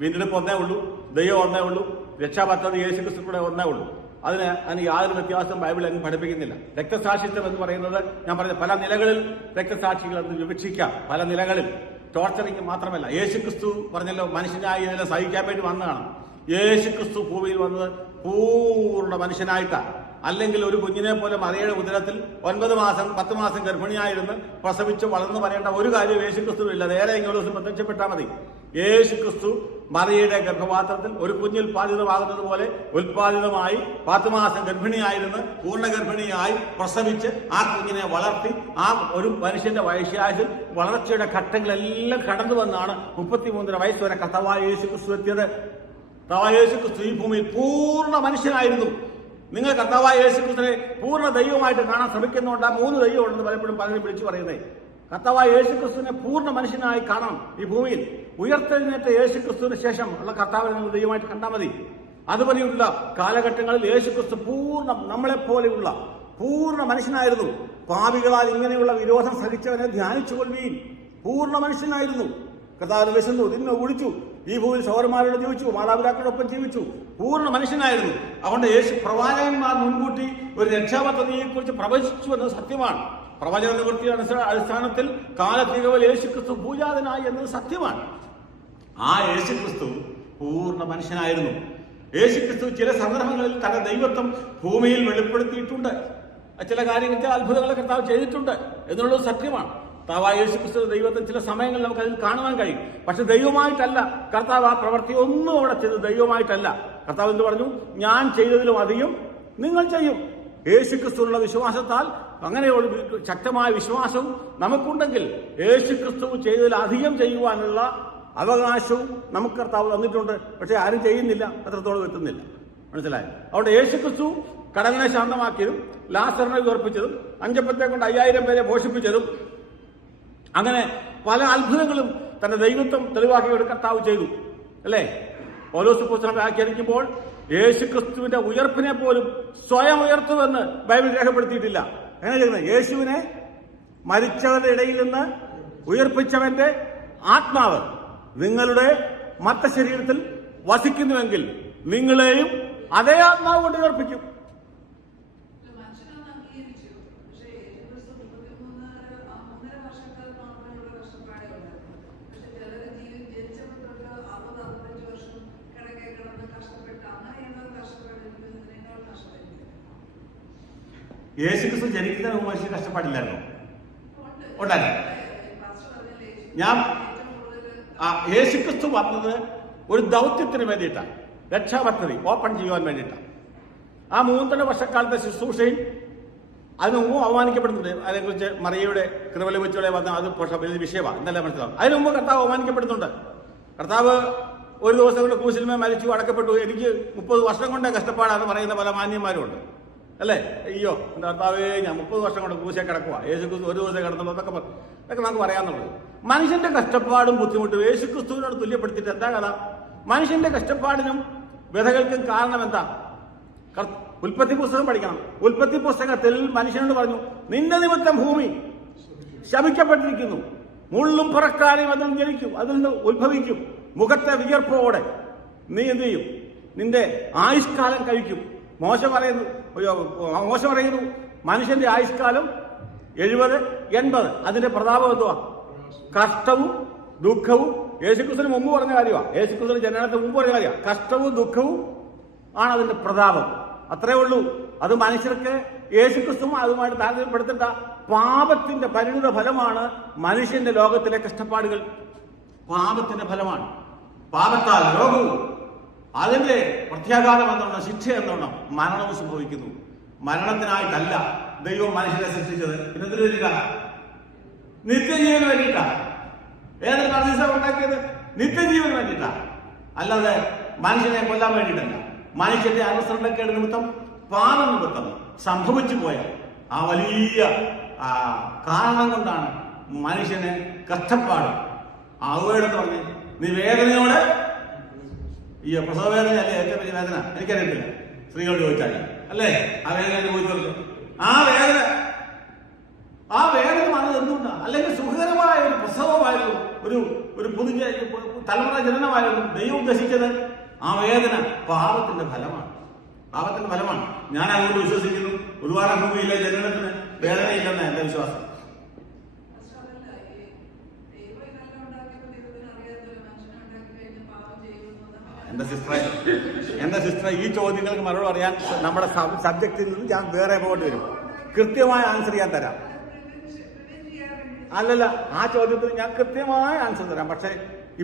വീണ്ടെടുപ്പ് ഒന്നേ ഉള്ളൂ, ദൈവം ഒന്നേ ഉള്ളൂ, രക്ഷാപദ്ധതി യേശുക്രിസ്തുവിലൂടെ ഒന്നേ ഉള്ളൂ. അതിന് യാതൊരു വ്യത്യാസവും ബൈബിൾ അങ്ങ് പഠിപ്പിക്കുന്നില്ല. രക്തസാക്ഷിത്വം എന്ന് പറയുന്നത് ഞാൻ പറഞ്ഞ പല നിലകളിൽ രക്തസാക്ഷികൾ എന്ന് വിവക്ഷിക്കാം. പല നിലകളിൽ ടോർച്ചറിങ് മാത്രമല്ല. യേശുക്രിസ്തു പറഞ്ഞല്ലോ, മനുഷ്യനായി ഇതിനെ സഹിക്കാൻ വേണ്ടി വന്നതാണ്. യേശുക്രിസ്തു ഭൂമിയിൽ വന്നത് പൂർണ്ണ മനുഷ്യനായിട്ടാണ്. അല്ലെങ്കിൽ ഒരു കുഞ്ഞിനെ പോലെ മറിയയുടെ ഉദരത്തിൽ 9 മാസം 10 മാസം ഗർഭിണിയായിരുന്നു പ്രസവിച്ച് വളർന്നു പറയേണ്ട ഒരു കാര്യം യേശുക്രിസ്തുവില്ല. നേരെ ഇങ്ങോട്ട് പ്രത്യക്ഷപ്പെട്ടാൽ മതി. യേശുക്രിസ്തു മറിയയുടെ ഗർഭപാത്രത്തിൽ ഒരു കുഞ്ഞ് ഉൽപ്പാദിതമാകുന്നത് പോലെ ഉൽപ്പാദിതമായി 10 മാസം ഗർഭിണിയായിരുന്നു പൂർണ്ണ ഗർഭിണിയായി പ്രസവിച്ച് ആ കുഞ്ഞിനെ വളർത്തി ആ ഒരു മനുഷ്യന്റെ വയസ്സായുസിൽ വളർച്ചയുടെ ഘട്ടങ്ങളെല്ലാം കടന്നു വന്നാണ് 33 വയസ്സ് വരെ കർത്താവായ യേശുക്രിസ്തു എത്തിയത്. കർത്താവായ യേശുക്രിസ്തു ഈ ഭൂമിയിൽ പൂർണ്ണ മനുഷ്യനായിരുന്നു. നിങ്ങൾ കർത്താവായ യേശുക്രിസ്തുവിനെ പൂർണ്ണ ദൈവമായിട്ട് കാണാൻ ശ്രമിക്കുന്നുണ്ട്. ആ 3 ദൈവം ഉണ്ടെന്ന് പലപ്പോഴും പലരും വിളിച്ചു പറയുന്നത്. കർത്താവായ യേശുക്രിസ്തുവിനെ പൂർണ്ണ മനുഷ്യനായി കാണണം. ഈ ഭൂമിയിൽ ഉയർത്തെഴുന്നേറ്റ യേശുക്രിസ്തുവിന് ശേഷം ഉള്ള കർത്താവിനെ നിങ്ങൾ ദൈവമായിട്ട് കണ്ടാൽ മതി. അതുപോലെയുള്ള കാലഘട്ടങ്ങളിൽ യേശുക്രിസ്തു പൂർണ്ണ നമ്മളെപ്പോലെയുള്ള പൂർണ്ണ മനുഷ്യനായിരുന്നു. പാപികളാൽ ഇങ്ങനെയുള്ള വിരോധം സഹിച്ചവനെ ധ്യാനിച്ചു കൊള്ളുകയും പൂർണ്ണ മനുഷ്യനായിരുന്നു. കർത്താവിനെ വിശന്നു, തിന്നു, കുടിച്ചു, ഈ ഭൂമിയിൽ സഹോദരന്മാരോട് ജീവിച്ചു, മാതാപിതാക്കളോടൊപ്പം ജീവിച്ചു, പൂർണ്ണ മനുഷ്യനായിരുന്നു. അതുകൊണ്ട് യേശു പ്രവാചകന്മാർ മുൻകൂട്ടി ഒരു രക്ഷാപദ്ധതിയെക്കുറിച്ച് പ്രവചിച്ചു എന്നത് സത്യമാണ്. പ്രവചന നിവൃത്തിയുടെ അടിസ്ഥാനത്തിൽ കാലത്തികവൽ യേശുക്രിസ്തു പൂജാതനായി എന്നത് സത്യമാണ്. ആ യേശുക്രിസ്തു പൂർണ്ണ മനുഷ്യനായിരുന്നു. യേശുക്രിസ്തു ചില സന്ദർഭങ്ങളിൽ തന്റെ ദൈവത്വം ഭൂമിയിൽ വെളിപ്പെടുത്തിയിട്ടുണ്ട്. ചില കാര്യങ്ങൾ, ചില അത്ഭുതങ്ങൾ കർത്താവ് ചെയ്തിട്ടുണ്ട് എന്നുള്ളത് സത്യമാണ്. കർത്താവായ യേശുക്രിസ്തു ദൈവത്തെ ചില സമയങ്ങളിൽ നമുക്ക് അതിൽ കാണുവാൻ കഴിയും. പക്ഷെ ദൈവമായിട്ടല്ല കർത്താവ് ആ പ്രവൃത്തി ഒന്നും അവിടെ ചെയ്തത്, ദൈവമായിട്ടല്ല. കർത്താവ് എന്ത് പറഞ്ഞു? ഞാൻ ചെയ്തതിലും അധികം നിങ്ങൾ ചെയ്യും. യേശുക്രിസ്തുവിനുള്ള വിശ്വാസത്താൽ അങ്ങനെയുള്ള ശക്തമായ വിശ്വാസവും നമുക്കുണ്ടെങ്കിൽ യേശുക്രിസ്തു ചെയ്തതിൽ അധികം ചെയ്യുവാനുള്ള അവകാശവും നമുക്ക് കർത്താവ് തന്നിട്ടുണ്ട്. പക്ഷെ ആരും ചെയ്യുന്നില്ല, അത്രത്തോളം എത്തുന്നില്ല. മനസ്സിലായി? അതുകൊണ്ട് യേശുക്രിസ്തു കടലിനെ ശാന്തമാക്കിയതും ലാസറിനെ ഉയർപ്പിച്ചതും 5 അപ്പത്തെ കൊണ്ട് 5000 പേരെ പോഷിപ്പിച്ചതും അങ്ങനെ പല അത്ഭുതങ്ങളും തന്റെ ദൈവത്വം തെളിവാക്കിയ കർത്താവ് ചെയ്തു, അല്ലേ? പൗലോസ് പുസ്തകം വ്യാഖ്യാനിക്കുമ്പോൾ യേശുക്രിസ്തുവിന്റെ ഉയർപ്പിനെ പോലും സ്വയം ഉയർത്തുമെന്ന് ബൈബിൾ രേഖപ്പെടുത്തിയിട്ടില്ല. എങ്ങനെ ചെയ്യുന്നത്? യേശുവിനെ മരിച്ചവരുടെ ഇടയിൽ നിന്ന് ഉയർപ്പിച്ചവന്റെ ആത്മാവ് നിങ്ങളുടെ മർത്ത ശരീരത്തിൽ വസിക്കുന്നുവെങ്കിൽ നിങ്ങളെയും അതേ ആത്മാവ് കൊണ്ട് ഉയർപ്പിക്കും. യേശുക്രിസ്തു ജനിക്കുന്നതിന് മുമ്പ് മനുഷ്യൻ കഷ്ടപ്പാടില്ലായിരുന്നു, ഉണ്ടായിരുന്നു. യേശുക്രിസ്തു വന്നത് ഒരു ദൗത്യത്തിന് വേണ്ടിയിട്ടാണ്, രക്ഷാപദ്ധതി ഓപ്പൺ ചെയ്യുവാൻ വേണ്ടിയിട്ടാണ്. ആ 3 വർഷക്കാലത്തെ ശുശ്രൂഷയിൽ അതിന് മുമ്പ് അവമാനിക്കപ്പെടുന്നുണ്ട്. അതിനെക്കുറിച്ച് മറിയയുടെ കൃപ ലഭിച്ചോടെ വന്ന അത് വലിയ വിഷയമാണ്, എന്നല്ല മനസ്സിലാവും. അതിനു മുമ്പ് കർത്താവ് അവമാനിക്കപ്പെടുന്നുണ്ട്. കർത്താവ് ഒരു ദിവസം കൊണ്ട് ക്രൂശിന്മേൽ മരിച്ചു, അടക്കപ്പെട്ടു. എനിക്ക് 30 വർഷം കൊണ്ടേ കഷ്ടപ്പാടാന്ന് പറയുന്ന പല മാന്യന്മാരുണ്ട്, അല്ലേ? അയ്യോ കർത്താവേ, ഞാൻ 30 വർഷം കൊണ്ട് ക്രൂശെ കിടക്കുക, യേശുക്രിസ്തു ഒരു ദിവസം കിടന്നുള്ളൂ എന്നൊക്കെ നമുക്ക് പറയാന്നുള്ളത്. മനുഷ്യന്റെ കഷ്ടപ്പാടും ബുദ്ധിമുട്ടും യേശുക്രിസ്തുവിനോട് തുല്യപ്പെടുത്തിയിട്ട് എന്താ കഥ? മനുഷ്യന്റെ കഷ്ടപ്പാടിനും വ്യഥകൾക്കും കാരണം എന്താ? ഉൽപ്പത്തി പുസ്തകം പഠിക്കണം. ഉൽപ്പത്തി പുസ്തകത്തിൽ മനുഷ്യനോട് പറഞ്ഞു, നിന്റെ നിമിത്തം ഭൂമി ശപിക്കപ്പെട്ടിരിക്കുന്നു, മുള്ളും പുറക്കാരെയും അതിൽ ജനിക്കും, അതിൽ നിന്ന് ഉത്ഭവിക്കും, മുഖത്തെ വിയർപ്പോടെ നീ എന്ത് ചെയ്യും? നിന്റെ ആയുഷ്കാലം കഴിക്കും. മോശ പറയുന്നു മനുഷ്യന്റെ ആയുഷ്കാലം 70-80. അതിന്റെ പ്രതാപം എന്തുവാ? കഷ്ടവും ദുഃഖവും. യേശുക്രിസ്തുവിന് മുമ്പ് പറഞ്ഞ കാര്യമാണ്, യേശുക്രിസ്തുവിന്റെ ജനനത്തിന് മുമ്പ് പറഞ്ഞ കാര്യമാണ്. കഷ്ടവും ദുഃഖവും ആണ് അതിന്റെ പ്രതാപം. അത്രേ ഉള്ളൂ. അത് മനുഷ്യർക്ക് യേശുക്രിസ്തുവും അതുമായിട്ട് താരതമ്യപ്പെടുത്തേണ്ട പാപത്തിന്റെ പരിണിത ഫലമാണ് മനുഷ്യന്റെ ലോകത്തിലെ കഷ്ടപ്പാടുകൾ. പാപത്തിന്റെ ഫലമാണ്. പാപത്താൽ രോഗവും അതിന്റെ പ്രത്യാഘാതം എന്നോണം, ശിക്ഷ എന്നോണം മരണവും സംഭവിക്കുന്നു. മരണത്തിനായിട്ടല്ല ദൈവം മനുഷ്യനെ സൃഷ്ടിച്ചത്. പിന്നെന്തിനു വേണ്ടിയിട്ടാണ്? നിത്യജീവന് വേണ്ടിയിട്ടാണ്. ഏതൊരു മനുഷ്യ ഉണ്ടാക്കിയത്? നിത്യജീവന് വേണ്ടിയിട്ടാണ്, അല്ലാതെ മനുഷ്യനെ കൊല്ലാൻ വേണ്ടിയിട്ടല്ല. മനുഷ്യന്റെ അനുസരണക്കേട് നിമിത്തം, പാപം നിമിത്തം സംഭവിച്ചു പോയ ആ വലിയ കാരണം കൊണ്ടാണ് മനുഷ്യന് കഷ്ടപ്പാട്. ആവുകയെന്ന് പറഞ്ഞ് നീ വേദനയോടെ, ഈ പ്രസവ വേദന അല്ലേ ഏറ്റവും വലിയ വേദന? എനിക്കറിയത്തില്ല, സ്ത്രീകളോട് ചോദിച്ചാൽ അല്ലേ? ആ വേദന അനുഭവിച്ചു. ആ വേദന വന്നത് എന്തുകൊണ്ടാണ്? അല്ലെങ്കിൽ സുഖകരമായ ഒരു പ്രസവമായിരുന്നു, ഒരു പുതിയ തലമുറ ജനനമായിരുന്നു ദൈവം ഉദ്ദേശിച്ചത്. ആ വേദന പാപത്തിന്റെ ഫലമാണ്. പാപത്തിന്റെ ഫലമാണ്. ഞാൻ അതുകൊണ്ട് വിശ്വസിക്കുന്നു, ഒരുപാട് ഭൂമിയിലെ ജനനത്തിന് വേദനയില്ലെന്ന് എന്റെ വിശ്വാസം. എന്റെ സിസ്റ്ററെ ഈ ചോദ്യങ്ങൾക്ക് മറുപടി പറയാൻ നമ്മുടെ സബ്ജക്റ്റിൽ നിന്ന് ഞാൻ വേറെ പോകേണ്ടി വരും. കൃത്യമായ ആൻസർ ഞാൻ തരാം. അല്ലല്ല, ആ ചോദ്യത്തിന് ഞാൻ കൃത്യമായ ആൻസർ തരാം. പക്ഷെ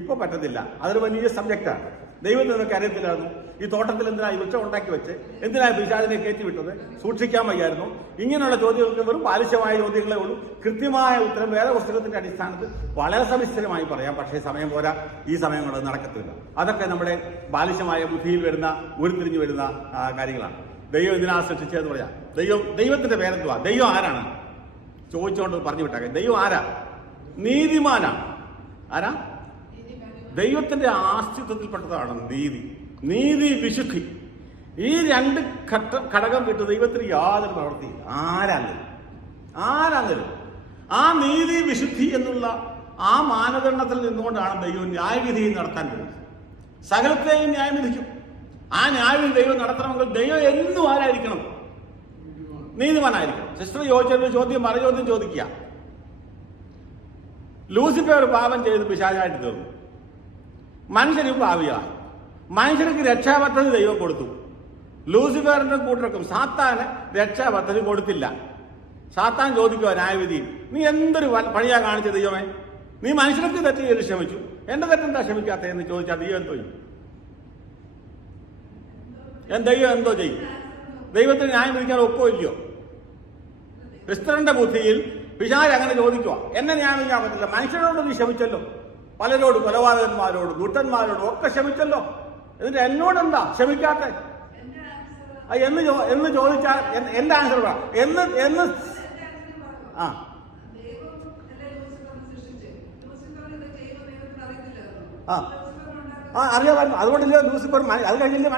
ഇപ്പൊ പറ്റത്തില്ല. അതൊരു വലിയ സബ്ജക്റ്റാണ്. ദൈവത്തിന് നിനക്ക് അറിയത്തില്ലായിരുന്നു ഈ തോട്ടത്തിൽ എന്തിനാ ഈ വൃക്ഷം ഉണ്ടാക്കി വെച്ച്, എന്തിനാ പിശാചിനെ കയറ്റിവിട്ടത്, സൂക്ഷിക്കാൻ വയ്യായിരുന്നു? ഇങ്ങനെയുള്ള ചോദ്യങ്ങൾക്ക് വെറും ബാലിശമായ ചോദ്യങ്ങളേ ഉള്ളൂ. കൃത്യമായ ഉത്തരം വേറെ പുസ്തകത്തിന്റെ അടിസ്ഥാനത്തിൽ വളരെ സവിസ്തരമായി പറയാം. പക്ഷേ സമയം പോരാ, ഈ സമയം കൊണ്ട് നടക്കത്തില്ല. അതൊക്കെ നമ്മുടെ ബാലിശമായ ബുദ്ധിയിൽ വരുന്ന, ഉരുത്തിരിഞ്ഞു വരുന്ന കാര്യങ്ങളാണ്. ദൈവം ഇതിനാ സൃഷ്ടിച്ചതെന്ന് പറയാം. ദൈവത്തിന്റെ പേരെന്തുവാ? ദൈവം ആരാണ് ചോദിച്ചുകൊണ്ട് പറഞ്ഞു വിട്ടാൽ. ദൈവം ആരാ? നീതിമാനാണ്. ആരാ? ദൈവത്തിന്റെ ആസ്തിത്വത്തിൽപ്പെട്ടതാണ് നീതി, വിശുദ്ധി. ഈ 2 ഘടകം വിട്ട് ദൈവത്തിന് യാതൊരു പ്രവൃത്തിയില്ല. ആരാങ്കിലും ആ നീതി, വിശുദ്ധി എന്നുള്ള ആ മാനദണ്ഡത്തിൽ നിന്നുകൊണ്ടാണ് ദൈവം ന്യായവിധി നടത്താൻ പോകുന്നത്. സകലത്തെയും ന്യായം വിധിക്കും. ആ ന്യായവിധി ദൈവം നടത്തണമെങ്കിൽ ദൈവം എന്നും ആരായിരിക്കണം? നീതിമാനായിരിക്കണം. സിസ്റ്റർ ചോദിച്ചൊരു ചോദ്യം മറുചോദ്യം ചോദിക്കുക. ലൂസിഫർ പാപം ചെയ്ത് പിശാചായിട്ട് തീർന്നു. മനുഷ്യനും പാപിയായി. മനുഷ്യർക്ക് രക്ഷാപദ്ധതി ദൈവം കൊടുത്തു. ലൂസിഫറിന്റെ കൂട്ടർക്കും സാത്താന് രക്ഷാപദ്ധതി കൊടുത്തില്ല. സാത്താൻ ചോദിക്കുക ന്യായവിധി, നീ എന്തൊരു പണിയാ കാണിച്ച ദൈവമേ? നീ മനുഷ്യർക്ക് തെറ്റ് ചെയ്ത് ക്ഷമിച്ചു, എന്റെ തെറ്റെന്താ ക്ഷമിക്കാത്ത എന്ന് ചോദിച്ചാൽ ദൈവം എന്തോ ചെയ്യും? ദൈവം എന്തോ ചെയ്യും? ദൈവത്തിന് ന്യായം വിധിക്കാൻ ഒപ്പമില്ലയോ? ക്രിസ്ത്യന്റെ ബുദ്ധിയിൽ പിശാച് അങ്ങനെ ചോദിക്കുക, എന്നെ ന്യായം വിധിക്കാൻ പറ്റില്ല, മനുഷ്യരോട് നീ ക്ഷമിച്ചല്ലോ, പലരോടും, കൊലപാതകന്മാരോടും ദുഷ്ടന്മാരോടും ഒക്കെ ക്ഷമിച്ചല്ലോ, എന്നിട്ട് എന്നോടെന്താ ക്ഷമിക്കാത്ത എന്ന് ചോദിച്ചാൽ എന്റെ ആൻസർ പറ എന്ന് ആ അറിയാമായിരുന്നു. അതുകൊണ്ടില്ലേ ലൂസിഫർ അത് കഴിഞ്ഞില്ലേ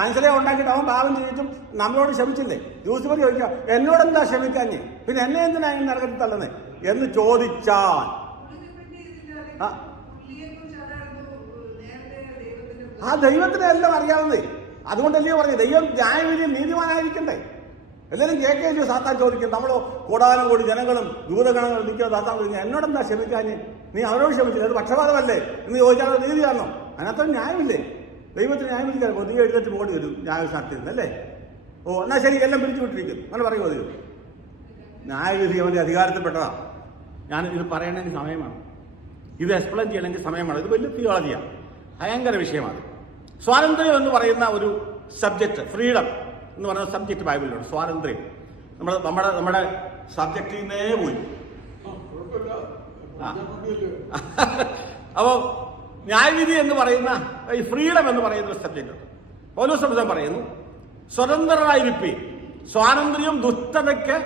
മനുഷ്യരെ ഉണ്ടാക്കിയിട്ട് അവൻ പാപം ചെയ്തിട്ടും നമ്മളോട് ക്ഷമിച്ചില്ലേ? ലൂസിഫർ ചോദിക്കുക, എന്നോടെന്താ ക്ഷമിക്കാഞ്ഞ്, പിന്നെ എന്നെ എന്തിനാ ഇങ്ങനെ നരകത്തിൽ തള്ളുന്നേ എന്ന് ചോദിച്ചാൽ ആ ദൈവത്തിന് എല്ലാം അറിയാവുന്നേ. അതുകൊണ്ടല്ലേ പറഞ്ഞു ദൈവം ന്യായവിധി നീതിമാനായിരിക്കണ്ടേ? എല്ലാവരും കേൾക്കുകയല്ലോ സാത്താൻ ചോദിക്കും. നമ്മളോ കോടാനും കോടി ജനങ്ങളും ദൂതഗണങ്ങളും നിൽക്കുന്ന സാത്താൻ ചോദിക്കുക, എന്നോടെന്താ ക്ഷമിക്കാഞ്ഞ്, നീ അവരോട് ക്ഷമിച്ചില്ല, അത് പക്ഷപാതമല്ലേ എന്ന് ചോദിച്ചാൽ അത് നീതിയാണോ? അതിനകത്തൊരു ന്യായമില്ലേ? ദൈവത്തിന് ന്യായം വിധിക്കാൻ പൊതുവെ എഴുന്നേറ്റ് പോകേണ്ടി വരും ന്യായശാസ്ത്രത്തിൽ അല്ലേ? ഓ എന്നാ ശരി, എല്ലാം പിരിച്ചു വിട്ടിരിക്കും അങ്ങനെ പറയുമോ? ദൈവം ന്യായവിധി അവന്റെ അധികാരത്തിൽപ്പെട്ടതാ. ഞാൻ ഇത് പറയണമെങ്കിൽ സമയമാണ്, ഇത് എക്സ്പ്ലെയിൻ ചെയ്യണമെങ്കിൽ സമയമാണ്. ഇത് വലിയ തിയോളജിയാണ്, ഭയങ്കര വിഷയമാണ്. സ്വാതന്ത്ര്യം എന്ന് പറയുന്ന ഒരു സബ്ജക്റ്റ്, ഫ്രീഡം എന്ന് പറയുന്ന സബ്ജക്റ്റ് ബൈബിളിലുണ്ട്. സ്വാതന്ത്ര്യം നമ്മുടെ സബ്ജക്റ്റിൽ നിന്നേ പോയി. അപ്പോ ന്യായവിധി എന്ന് പറയുന്ന ഈ ഫ്രീഡം എന്ന് പറയുന്ന ഒരു സബ്ജക്റ്റ് ഉണ്ട്. പൗലോസ് പറയുന്നു, സ്വതന്ത്രരായിരിപ്പീൻ, സ്വാതന്ത്ര്യം ദുഷ്ടതയ്ക്ക്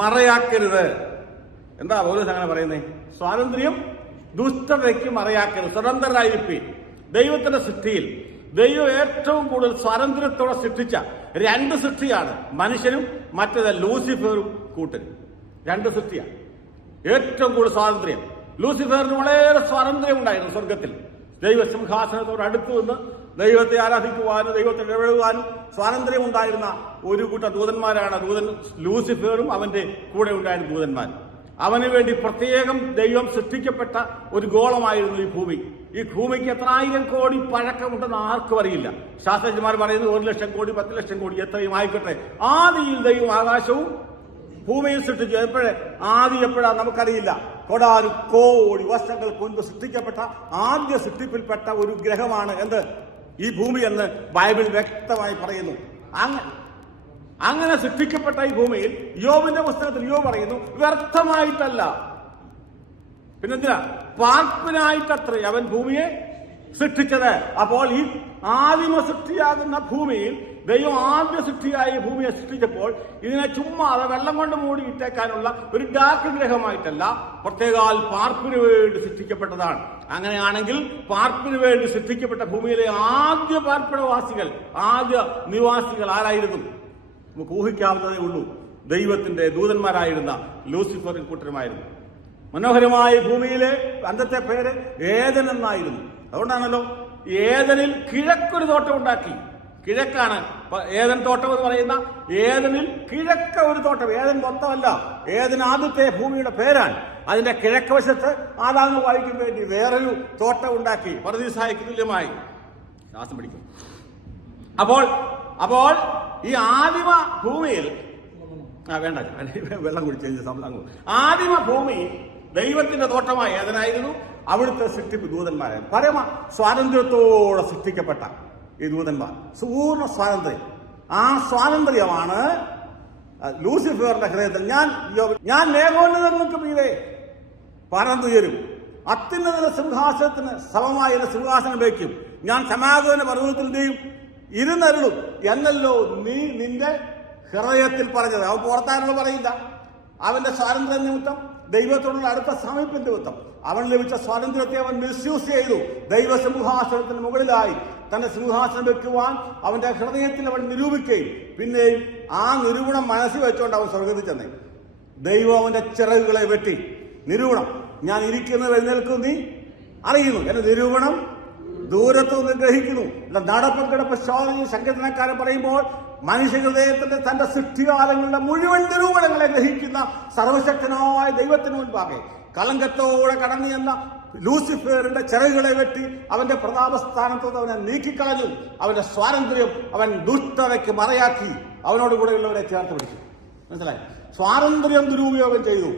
മറയാക്കരുത്. എന്താ പൗലോസ് അങ്ങനെ പറയുന്നത്? സ്വാതന്ത്ര്യം ദുഷ്ടതയ്ക്ക് മറയാക്കരുത്, സ്വതന്ത്രരായിരിപ്പീൻ. ദൈവത്തിന്റെ സൃഷ്ടിയിൽ ദൈവം ഏറ്റവും കൂടുതൽ സ്വാതന്ത്ര്യത്തോടെ സൃഷ്ടിച്ച രണ്ട് സൃഷ്ടിയാണ് മനുഷ്യനും മറ്റേത് ലൂസിഫറും കൂട്ടരും. രണ്ട് സൃഷ്ടിയാണ് ഏറ്റവും കൂടുതൽ സ്വാതന്ത്ര്യം. ലൂസിഫറിന് വളരെ സ്വാതന്ത്ര്യം ഉണ്ടായിരുന്നു സ്വർഗത്തിൽ. ദൈവസിംഹാസനത്തോട് അടുത്തു നിന്ന് ദൈവത്തെ ആരാധിക്കുവാനും ദൈവത്തെ ഇടപെടുവാനും സ്വാതന്ത്ര്യം ഉണ്ടായിരുന്ന ഒരു കൂട്ടം ദൂതന്മാരാണ് ലൂസിഫറും അവന്റെ കൂടെ ഉണ്ടായിരുന്ന ദൂതന്മാരും. അവന് വേണ്ടി പ്രത്യേകം ദൈവം സൃഷ്ടിക്കപ്പെട്ട ഒരു ഗോളമായിരുന്നു ഈ ഭൂമി. ഈ ഭൂമിക്ക് എത്രായിരം കോടി പഴക്കമുണ്ടെന്ന് ആർക്കും അറിയില്ല. ശാസ്ത്രജ്ഞന്മാർ പറയുന്നത് 1,00,000 കോടി 10,00,000 കോടി എത്രയും ആയിക്കോട്ടെ. ആദിയിൽ ദൈവം ആകാശവും ഭൂമിയിൽ സൃഷ്ടിച്ചു. ആദി എപ്പോഴാ നമുക്കറിയില്ല. കോടാനു കോടി വർഷങ്ങൾക്ക് മുൻപ് സൃഷ്ടിക്കപ്പെട്ട ആദ്യ സൃഷ്ടിപ്പിൽപ്പെട്ട ഒരു ഗ്രഹമാണ് എന്ത് ഈ ഭൂമി എന്ന് ബൈബിൾ വ്യക്തമായി പറയുന്നു. അങ്ങനെ സൃഷ്ടിക്കപ്പെട്ട ഈ ഭൂമിയിൽ യോബിന്റെ പുസ്തകത്തിൽ യോബ് പറയുന്നു, വ്യർത്ഥമായിട്ടല്ല, പിന്നെന്തിനാ, പാർപ്പിനായിട്ടത്രേ അവൻ ഭൂമിയെ സൃഷ്ടിച്ചത്. അപ്പോൾ ഈ ആദിമ സൃഷ്ടിയാകുന്ന ഭൂമിയിൽ ദൈവം ആദ്യ സൃഷ്ടിയായി ഭൂമിയെ സൃഷ്ടിച്ചപ്പോൾ ഇതിനെ ചുമ്മാതെ വെള്ളം കൊണ്ട് മൂടിയിട്ടേക്കാനുള്ള ഒരു ഡാർക്ക് ഗ്രഹമായിട്ടല്ല, പ്രത്യേകാൽ പാർപ്പിന് വേണ്ടി സൃഷ്ടിക്കപ്പെട്ടതാണ്. അങ്ങനെയാണെങ്കിൽ പാർപ്പിന് വേണ്ടി സൃഷ്ടിക്കപ്പെട്ട ഭൂമിയിലെ ആദ്യ പാർപ്പിടവാസികൾ, ആദ്യ നിവാസികൾ ആരായിരുന്നു? നമുക്ക് ഊഹിക്കാവുന്നതേ ഉള്ളൂ. ദൈവത്തിന്റെ ദൂതന്മാരായിരുന്ന ലൂസിഫറിൻ കൂട്ടരുമായിരുന്നു. മനോഹരമായ ഭൂമിയിലെ അന്നത്തെ പേര് ഏദൻ എന്നായിരുന്നു. അതുകൊണ്ടാണല്ലോ ഏദനിൽ കിഴക്കൊരു തോട്ടം ഉണ്ടാക്കി. കിഴക്കാണ് ഏദൻ തോട്ടം എന്ന് പറയുന്ന. ഏദനിൽ കിഴക്ക ഒരു തോട്ടം, ഏദൻ മൊത്തമല്ല, ഏദൻ ആദ്യത്തെ ഭൂമിയുടെ പേരാണ്. അതിന്റെ കിഴക്ക് വശത്ത് ആദാമു വായിക്കാൻ വേണ്ടി വേറൊരു തോട്ടം ഉണ്ടാക്കി, പർദീസായ്ക്ക് തുല്യമായി. ശ്വാസം പിടിക്കും. അപ്പോൾ ഈ ആദിമ ഭൂമിയിൽ വേണ്ട വെള്ളം കുടിച്ച് സംഭവം. ആദിമ ഭൂമി ദൈവത്തിന്റെ തോട്ടമായി ഏതനായിരുന്നു. അവിടുത്തെ സൃഷ്ടിപ്പ് ദൂതന്മാരായിരുന്നു. പരമ സ്വാതന്ത്ര്യത്തോടെ സൃഷ്ടിക്കപ്പെട്ട ഈ ദൂതന്മാർ, പൂർണ്ണ സ്വാതന്ത്ര്യം. ആ സ്വാതന്ത്ര്യമാണ് ലൂസിഫറിന്റെ ഹൃദയത്തിൽ. ഞാൻ മേഘോന്നതങ്ങൾക്ക് മീതെ പറന്നുയരും, അത്യുന്നത സിംഹാസനത്തിന് സമമായ സിംഹാസനം വയ്ക്കും, ഞാൻ സമാഗമന പർവ്വതത്തിന്റെയും ഇരുന്നരുളും എന്നല്ലോ നീ നിന്റെ ഹൃദയത്തിൽ പറഞ്ഞത്. അവൻ പുറത്താനുള്ള പറയില്ല. അവന്റെ സ്വാതന്ത്ര്യ നിമിത്തം, ദൈവത്തോടുള്ള അടുത്ത സമീപം നിമിത്തം അവൻ ലഭിച്ച സ്വാതന്ത്ര്യത്തെ അവൻ മിസ്യൂസ് ചെയ്തു. ദൈവസിംഹാസനത്തിന് മുകളിലായി തന്റെ സിംഹാസനം വെക്കുവാൻ അവന്റെ ഹൃദയത്തിൽ അവൻ നിരൂപിക്കുകയും പിന്നെയും ആ നിരൂപണം മനസ്സിൽ വെച്ചുകൊണ്ട് അവൻ സ്വർഗത്തിൽ ചെന്നേ. ദൈവം അവന്റെ ചിറകുകളെ വെട്ടി. നിരൂപണം, ഞാൻ ഇരിക്കുന്നത് എഴുന്നേൽക്കും നീ അറിയുന്നു. എന്റെ നിരൂപണം ദൂരത്തു നിന്ന് ഗ്രഹിക്കുന്നു. നടപ്പും കിടപ്പ് ശോധനയും സങ്കീർത്തനക്കാരൻ പറയുമ്പോൾ മനുഷ്യ ഹൃദയത്തിന്റെ തന്റെ സൃഷ്ടികാലങ്ങളുടെ മുഴുവൻ നിരൂപണങ്ങളെ ഗ്രഹിക്കുന്ന സർവശക്തനായ ദൈവത്തിന് മുൻപാകെ കളങ്കത്തോടെ കടന്നു ചെന്ന ലൂസിഫറിന്റെ ചിറകുകളെ വെട്ടി അവന്റെ പ്രതാപസ്ഥാനത്തോട് അവനെ നീക്കിക്കളഞ്ഞു. അവന്റെ സ്വാതന്ത്ര്യം അവൻ ദുഷ്ടതയ്ക്ക് മറയാക്കി അവനോട് കൂടെയുള്ളവരെ ചേർത്ത് പിടിച്ചു. മനസ്സിലായി? സ്വാതന്ത്ര്യം ദുരുപയോഗം ചെയ്തു.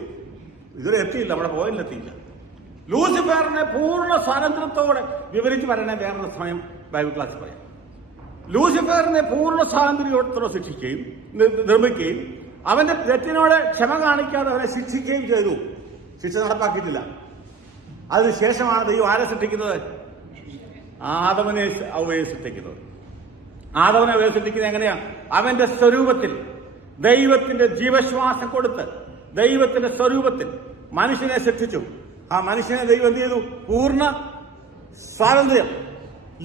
ഇതുവരെ എത്തിയില്ല, നമ്മുടെ പോയിന്റിലെത്തിയില്ല. ലൂസിഫറിനെ പൂർണ്ണ സ്വാതന്ത്ര്യത്തോടെ വിവരിച്ച് പറയണേ വേറൊരു സമയം ബൈബിൾ ക്ലാസ്സിൽ പറയാം. ലൂസിഫറിനെ പൂർണ്ണ സ്വാതന്ത്ര്യത്തോടെ ശിക്ഷിക്കുകയും നിർമ്മിക്കുകയും അവന്റെ തെറ്റിനോട് ക്ഷമ കാണിക്കാതെ അവനെ ശിക്ഷിക്കുകയും ചെയ്തു. ശിക്ഷ നടപ്പാക്കിയിട്ടില്ല. അതിനുശേഷമാണ് ദൈവം ആരെ സൃഷ്ടിക്കുന്നത്? ആദമനെ അവയെ സൃഷ്ടിക്കുന്നത്. ആദമനെ അവയെ സൃഷ്ടിക്കുന്നത് എങ്ങനെയാ? അവന്റെ സ്വരൂപത്തിൽ ദൈവത്തിന്റെ ജീവശ്വാസം കൊടുത്ത് ദൈവത്തിന്റെ സ്വരൂപത്തിൽ മനുഷ്യനെ സൃഷ്ടിച്ചു. ആ മനുഷ്യനെ ദൈവം എന്ത് ചെയ്തു? പൂർണ്ണ സ്വാതന്ത്ര്യം.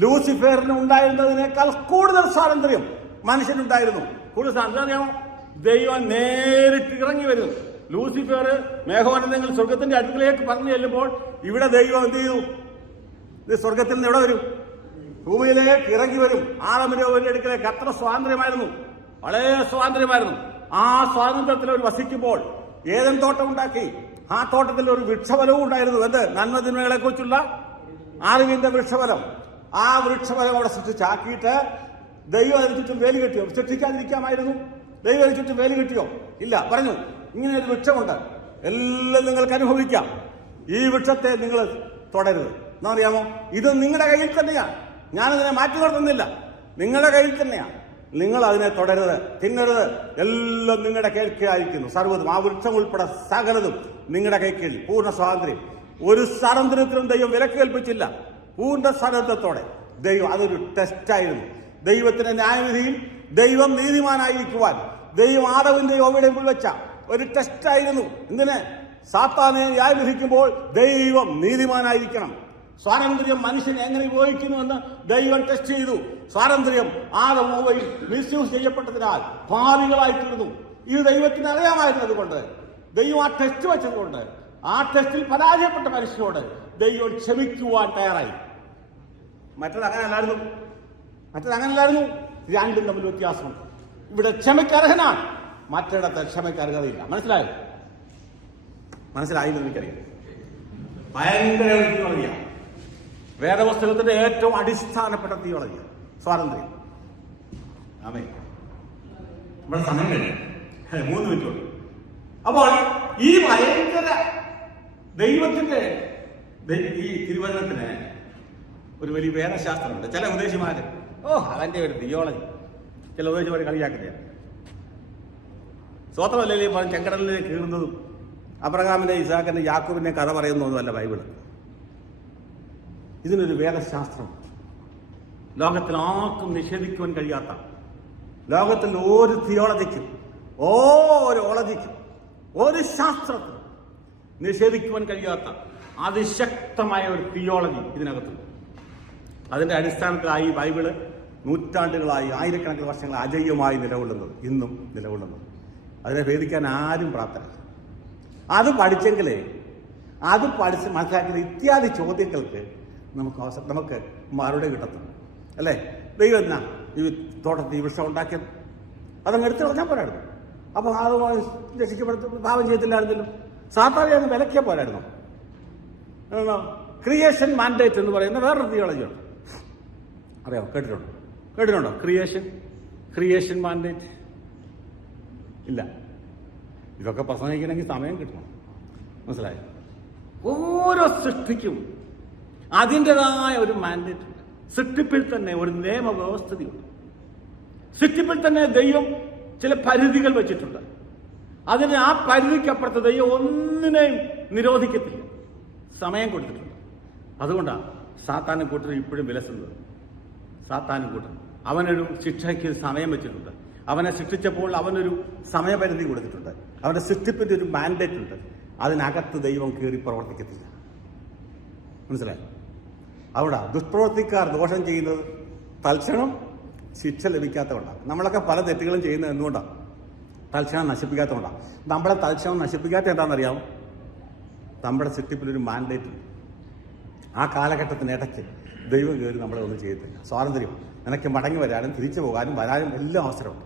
ലൂസിഫറിന് ഉണ്ടായിരുന്നതിനേക്കാൾ കൂടുതൽ സ്വാതന്ത്ര്യം മനുഷ്യനുണ്ടായിരുന്നു. കൂടുതൽ സ്വാതന്ത്ര്യം അറിയാമോ? ദൈവം നേരിട്ട് ഇറങ്ങി വരുന്നു. ലൂസിഫർ മേഘോന്നതങ്ങൾ സ്വർഗത്തിന്റെ അടുക്കളയിലേക്ക് പറഞ്ഞു ചെല്ലുമ്പോൾ ഇവിടെ ദൈവം എന്ത് ചെയ്തു? ഇത് സ്വർഗത്തിൽ നിന്ന് എവിടെ വരും? ഭൂമിയിലേക്ക് ഇറങ്ങി വരും. ആദമിന്റെ അടുക്കലേക്ക്. അത്ര സ്വാതന്ത്ര്യമായിരുന്നു, വളരെ സ്വാതന്ത്ര്യമായിരുന്നു. ആ സ്വാതന്ത്ര്യത്തിൽ അവർ വസിക്കുമ്പോൾ ഏതൻ തോട്ടം ഉണ്ടാക്കി. ആ തോട്ടത്തിൽ ഒരു വൃക്ഷഫലവും ഉണ്ടായിരുന്നു. എന്ത്? നന്മതിന്മകളെ കുറിച്ചുള്ള അറിവിന്റെ വൃക്ഷഫലം. ആ വൃക്ഷഫലം അവിടെ സൃഷ്ടിച്ചാക്കിയിട്ട് ദൈവം അതിന് ചുറ്റും വേലി കെട്ടിയോ? സൃഷ്ടിക്കാതിരിക്കാമായിരുന്നു. ദൈവം അതിന് ചുറ്റും വേലി കെട്ടിയോ? ഇല്ല. പറഞ്ഞു, ഇങ്ങനെ ഒരു വൃക്ഷമുണ്ട്, എല്ലാം നിങ്ങൾക്ക് അനുഭവിക്കാം. ഈ വൃക്ഷത്തെ നിങ്ങൾ തൊടരുത്. എന്താ അറിയാമോ? ഇത് നിങ്ങളുടെ കയ്യിൽ തന്നെയാണ്. ഞാനതിനെ മാറ്റി നിർത്തുന്നില്ല. നിങ്ങളുടെ കയ്യിൽ തന്നെയാണ്. നിങ്ങൾ അതിനെ തൊടരുത്, തിന്നരുത്. എല്ലാം നിങ്ങളുടെ കീഴിലായിരിക്കുന്നു. സർവ്വതും, ആ വൃക്ഷം ഉൾപ്പെടെ സകലതും നിങ്ങളുടെ കൈക്കീഴിൽ. പൂർണ്ണ സ്വാതന്ത്ര്യം. ഒരു സ്വാതന്ത്ര്യത്തിനും ദൈവം വിലക്ക് കൽപ്പിച്ചില്ല. പൂർണ്ണ സ്വാതന്ത്ര്യത്തോടെ ദൈവം. അതൊരു ടെസ്റ്റായിരുന്നു. ദൈവത്തിന്റെ ന്യായവിധിയിൽ ദൈവം നീതിമാനായിരിക്കുവാൻ ദൈവം ആദവിന്റെ യോവയുടെ മുമ്പിൽ വെച്ച ഒരു ടെസ്റ്റായിരുന്നു. എന്തിന്? സാത്താനെ ന്യായവിധിക്കുമ്പോൾ ദൈവം നീതിമാനായിരിക്കണം. സ്വാതന്ത്ര്യം മനുഷ്യനെ എങ്ങനെ ഉപയോഗിക്കുന്നുവെന്ന് ദൈവം ടെസ്റ്റ് ചെയ്തു. സ്വാതന്ത്ര്യം ആദം ഹവ്വയിൽ മിസ്യൂസ് ചെയ്യപ്പെട്ടതിനാൽ പാപികളായിത്തീർന്നു. ഇത് ദൈവത്തിന് അറിയാമായിരുന്നത് കൊണ്ട് ദൈവം ആ ടെസ്റ്റ് വെച്ചതുകൊണ്ട് ആ ടെസ്റ്റിൽ പരാജയപ്പെട്ട മനുഷ്യനോട് ദൈവം ക്ഷമിക്കുവാൻ തയ്യാറായി. മറ്റതങ്ങനല്ലായിരുന്നു. രണ്ടും തമ്മിൽ വ്യത്യാസമുണ്ട്. ഇവിടെ ക്ഷമയ്ക്ക് അർഹനാണ്, മറ്റിടത്ത് ക്ഷമയ്ക്ക് അർഹതയില്ല. മനസ്സിലായില്ലെന്ന് എനിക്കറിയാം. ഭയങ്കര തിയോളജിയാണ്. വേദപുസ്തകത്തിന്റെ ഏറ്റവും അടിസ്ഥാനപ്പെട്ട തിയോളജിയാണ് സ്വാതന്ത്ര്യം. ആമേൻ. നമ്മുടെ സമയം കഴിഞ്ഞു. 3 മിനിറ്റ്. അപ്പോൾ ഈ ഭയങ്കര ദൈവത്തിന്റെ ഈ തിരുവചനത്തിന് ഒരു വലിയ വേദശാസ്ത്രമുണ്ട്. ചില ഉപദേശിമാര് അവന്റെ ഒരു തിയോളജി, ചില ഉപദേശിമാർ കളിയാക്കുന്നതാണ്. സ്വോത്രമല്ലേ പറഞ്ഞ് ചെങ്കടലിലേക്ക് കീറുന്നതും അബ്രഹാമിന്റെ ഇസാക്കിന്റെ യാക്കോബിന്റെ കഥ പറയുന്നതൊന്നുമല്ല ബൈബിള്. ഇതിനൊരു വേദശാസ്ത്രം. ലോകത്തിൽ ആർക്കും നിഷേധിക്കുവാൻ കഴിയാത്ത, ലോകത്തിൽ ഒരു തിയോളജിക്കും ഒരു ശാസ്ത്രത്തിനും നിഷേധിക്കുവാൻ കഴിയാത്ത അതിശക്തമായ ഒരു തിയോളജി ഇതിനകത്തുണ്ട്. അതിന്റെ അടിസ്ഥാനത്തിലായി ബൈബിള് നൂറ്റാണ്ടുകളായി, ആയിരക്കണക്കിന് വർഷങ്ങൾ അജയ്യമായി നിലകൊള്ളുന്നത്, ഇന്നും നിലകൊള്ളുന്നത്. അതിനെ ഭേദിക്കാൻ ആരും പ്രാപ്തരല്ല. അത് പഠിച്ചെങ്കിലേ, അത് പഠിച്ച് മനസ്സിലാക്കുന്ന ഇത്യാദി ചോദ്യങ്ങൾക്ക് നമുക്ക് മറുപടി കിട്ടത്തുള്ളൂ. അല്ലേ? ദൈവം എന്നാ ഈ തോട്ടത്തിൽ ഈ വൃക്ഷം ഉണ്ടാക്കിയത്? അതങ്ങ് എടുത്തു കളഞ്ഞാൽ പോരായിരുന്നു. അപ്പം അത് രക്ഷിക്കപ്പെടുത്ത പാപം ചെയ്തില്ലായിരുന്നല്ലോ. സാധാരണ അങ്ങ് വിലക്കിയാൽ പോരായിരുന്നു. ക്രിയേഷൻ മാൻഡേറ്റ് എന്ന് പറയുന്ന വേറൊരു തിയോളജിയാണ്. അറിയാമോ? കേട്ടിട്ടുണ്ടോ? ക്രിയേഷൻ മാൻഡേറ്റ് ഇല്ല. ഇതൊക്കെ പ്രസംഗിക്കണമെങ്കിൽ സമയം കിട്ടണം. മനസ്സിലായോ? ഓരോ സൃഷ്ടിക്കും അതിൻ്റെതായ ഒരു മാൻഡേറ്റ് ഉണ്ട്. സൃഷ്ടിപ്പിൽ തന്നെ ഒരു നിയമവ്യവസ്ഥതയുണ്ട്. സൃഷ്ടിപ്പിൽ തന്നെ ദൈവം ചില പരിധികൾ വെച്ചിട്ടുണ്ട്. അതിന് ആ പരിധിക്കപ്പുറത്ത് ദൈവം ഒന്നിനെയും നിരോധിക്കത്തില്ല. സമയം കൊടുത്തിട്ടുണ്ട്. അതുകൊണ്ടാണ് സാത്താനും കൂട്ടർ ഇപ്പോഴും വിലസുന്നത്. സാത്താനും കൂട്ടർ അവനൊരു ശിക്ഷയ്ക്ക് സമയം വെച്ചിട്ടുണ്ട്. അവനെ സൃഷ്ടിച്ചപ്പോൾ അവനൊരു സമയപരിധി കൊടുത്തിട്ടുണ്ട്. അവന്റെ സൃഷ്ടിപ്പിന്റെ ഒരു മാൻഡേറ്റ് ഉണ്ട്. അതിനകത്ത് ദൈവം കയറി പ്രവർത്തിക്കത്തില്ല. മനസ്സിലായി? അവിടെ ദുഷ്പ്രവർത്തിക്കാർ ദോഷം ചെയ്യുന്നത് തൽക്ഷണം ശിക്ഷ ലഭിക്കാത്തതുകൊണ്ടാണ്. നമ്മളൊക്കെ പല തെറ്റുകളും ചെയ്യുന്നത് എന്തുകൊണ്ടാണ്? തൽക്ഷണം നശിപ്പിക്കാത്തതുകൊണ്ടാണ്. നമ്മളെ തൽക്ഷണം നശിപ്പിക്കാത്ത എന്താണെന്നറിയാമോ? നമ്മുടെ സൃഷ്ടിപ്പിലൊരു മാൻഡേറ്റ് ഉണ്ട്. ആ കാലഘട്ടത്തിനിടയ്ക്ക് ദൈവം കയറി നമ്മളെ ഒന്നും ചെയ്യത്തില്ല. സ്വാതന്ത്ര്യം, നിനക്ക് മടങ്ങി വരാനും തിരിച്ചു പോകാനും വരാനും എല്ലാം അവസരമുണ്ട്.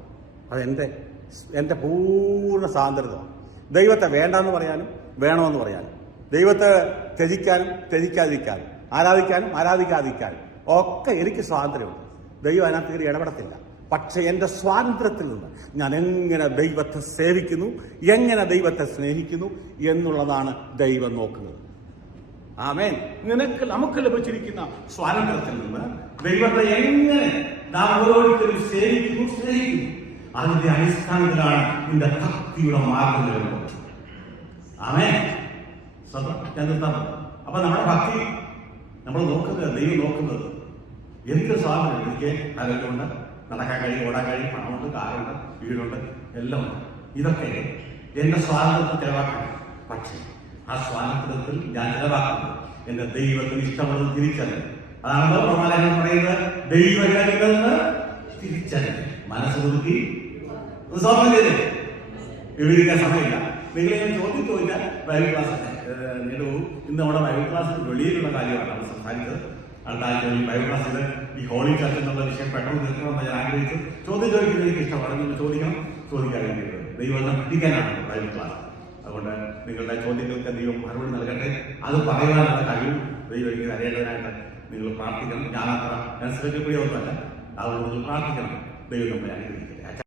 അതെൻ്റെ പൂർണ്ണ സ്വാതന്ത്ര്യമാണ്. ദൈവത്തെ വേണ്ടെന്ന് പറയാനും വേണമെന്ന് പറയാനും, ദൈവത്തെ ത്യജിക്കാനും ത്യജിക്കാതിരിക്കാനും, ആരാധിക്കാനും ആരാധിക്കാതിരിക്കാനും ഒക്കെ എനിക്ക് സ്വാതന്ത്ര്യമുണ്ട്. ദൈവം അതിനകത്ത് കയറി ഇടപെടത്തില്ല. പക്ഷെ എൻ്റെ സ്വാതന്ത്ര്യത്തിൽ നിന്ന് ഞാൻ എങ്ങനെ ദൈവത്തെ സേവിക്കുന്നു, എങ്ങനെ ദൈവത്തെ സ്നേഹിക്കുന്നു എന്നുള്ളതാണ് ദൈവം നോക്കുന്നത്. ആമേൻ. നമുക്ക് ലഭിച്ചിരിക്കുന്ന സ്വാതന്ത്ര്യത്തിൽ നിന്ന് ദൈവത്തെ എങ്ങനെ നാം ഓരോരുത്തരും സേവിക്കുന്നു, സ്നേഹിക്കുന്നു, അതിന്റെ അടിസ്ഥാനത്തിലാണ് ഇതിന്റെ ഭക്തിയുടെ മാർഗം വരുന്നത്. ആമേൻ. അപ്പൊ നമ്മുടെ ഭക്തി നമ്മൾ നോക്കുന്നത്, ദൈവം നോക്കുന്നത് എന്ത് സ്വാതന്ത്ര്യം. എനിക്ക് ആരോഗ്യമുണ്ട്, നടക്കാൻ കഴിയും, ഓടാൻ കഴിയും, പണമുണ്ട്, കാറുണ്ട്, വീടുണ്ട്, എല്ലാം ഉണ്ട്. ഇതൊക്കെ എന്റെ സ്വാതന്ത്ര്യത്തിൽ ചെലവാക്കണം. പക്ഷേ ആ സ്വാതന്ത്ര്യത്തിൽ ഞാൻ ചെലവാക്കുന്നത് എന്റെ ദൈവത്തിന് ഇഷ്ടമുള്ളത് തിരിച്ചറിയും. അതാണല്ലോ പ്രമാലങ്ങൾ പറയുന്നത്, ദൈവഹിതമെന്ന് തിരിച്ചറിയും. മനസ്സ് പുതുക്കി സ്വാതന്ത്ര്യം വിവരിക്കാൻ സമയമില്ല. നിങ്ങൾ ചോദ്യം ചോദിച്ചാൽ ബൈബിൾ ക്ലാസ് ഇന്ന് നമ്മുടെ ബൈബിൾ ക്ലാസ്സിൽ വെളിയിലുള്ള കാര്യമാണ് നമ്മൾ സംസാരിച്ചത്. അടുത്ത ബൈബിൾ ക്ലാസ്സിൽ ഈ ഹോളി ചർച്ച് എന്നുള്ള വിഷയം പെട്ടെന്ന് തീർക്കണമെന്ന് ഞാൻ ആഗ്രഹിച്ചു. ചോദ്യം ചോദിക്കുന്നത് എനിക്ക് ഇഷ്ടമാണ്. നിങ്ങൾ ചോദിക്കണം, ചോദിക്കാൻ വേണ്ടിയിട്ട് ദൈവത്തെ പഠിക്കാനാണ് ബൈബിൾ ക്ലാസ്. അതുകൊണ്ട് നിങ്ങളുടെ ചോദ്യങ്ങൾക്ക് ദൈവം മറുപടി നൽകട്ടെ. അത് പറയാനുള്ള കഴിവ് ദൈവം എനിക്ക് അറിയേണ്ടതിനായിട്ട് നിങ്ങൾ പ്രാർത്ഥിക്കണം. ഞാൻ അത്ര അനുസരിക്കപ്പെടുകയൊന്നുമല്ല. അതുകൊണ്ട് നിങ്ങൾ പ്രാർത്ഥിക്കണം. ദൈവം നമ്മളെ അനുഗ്രഹിക്കട്ടെ.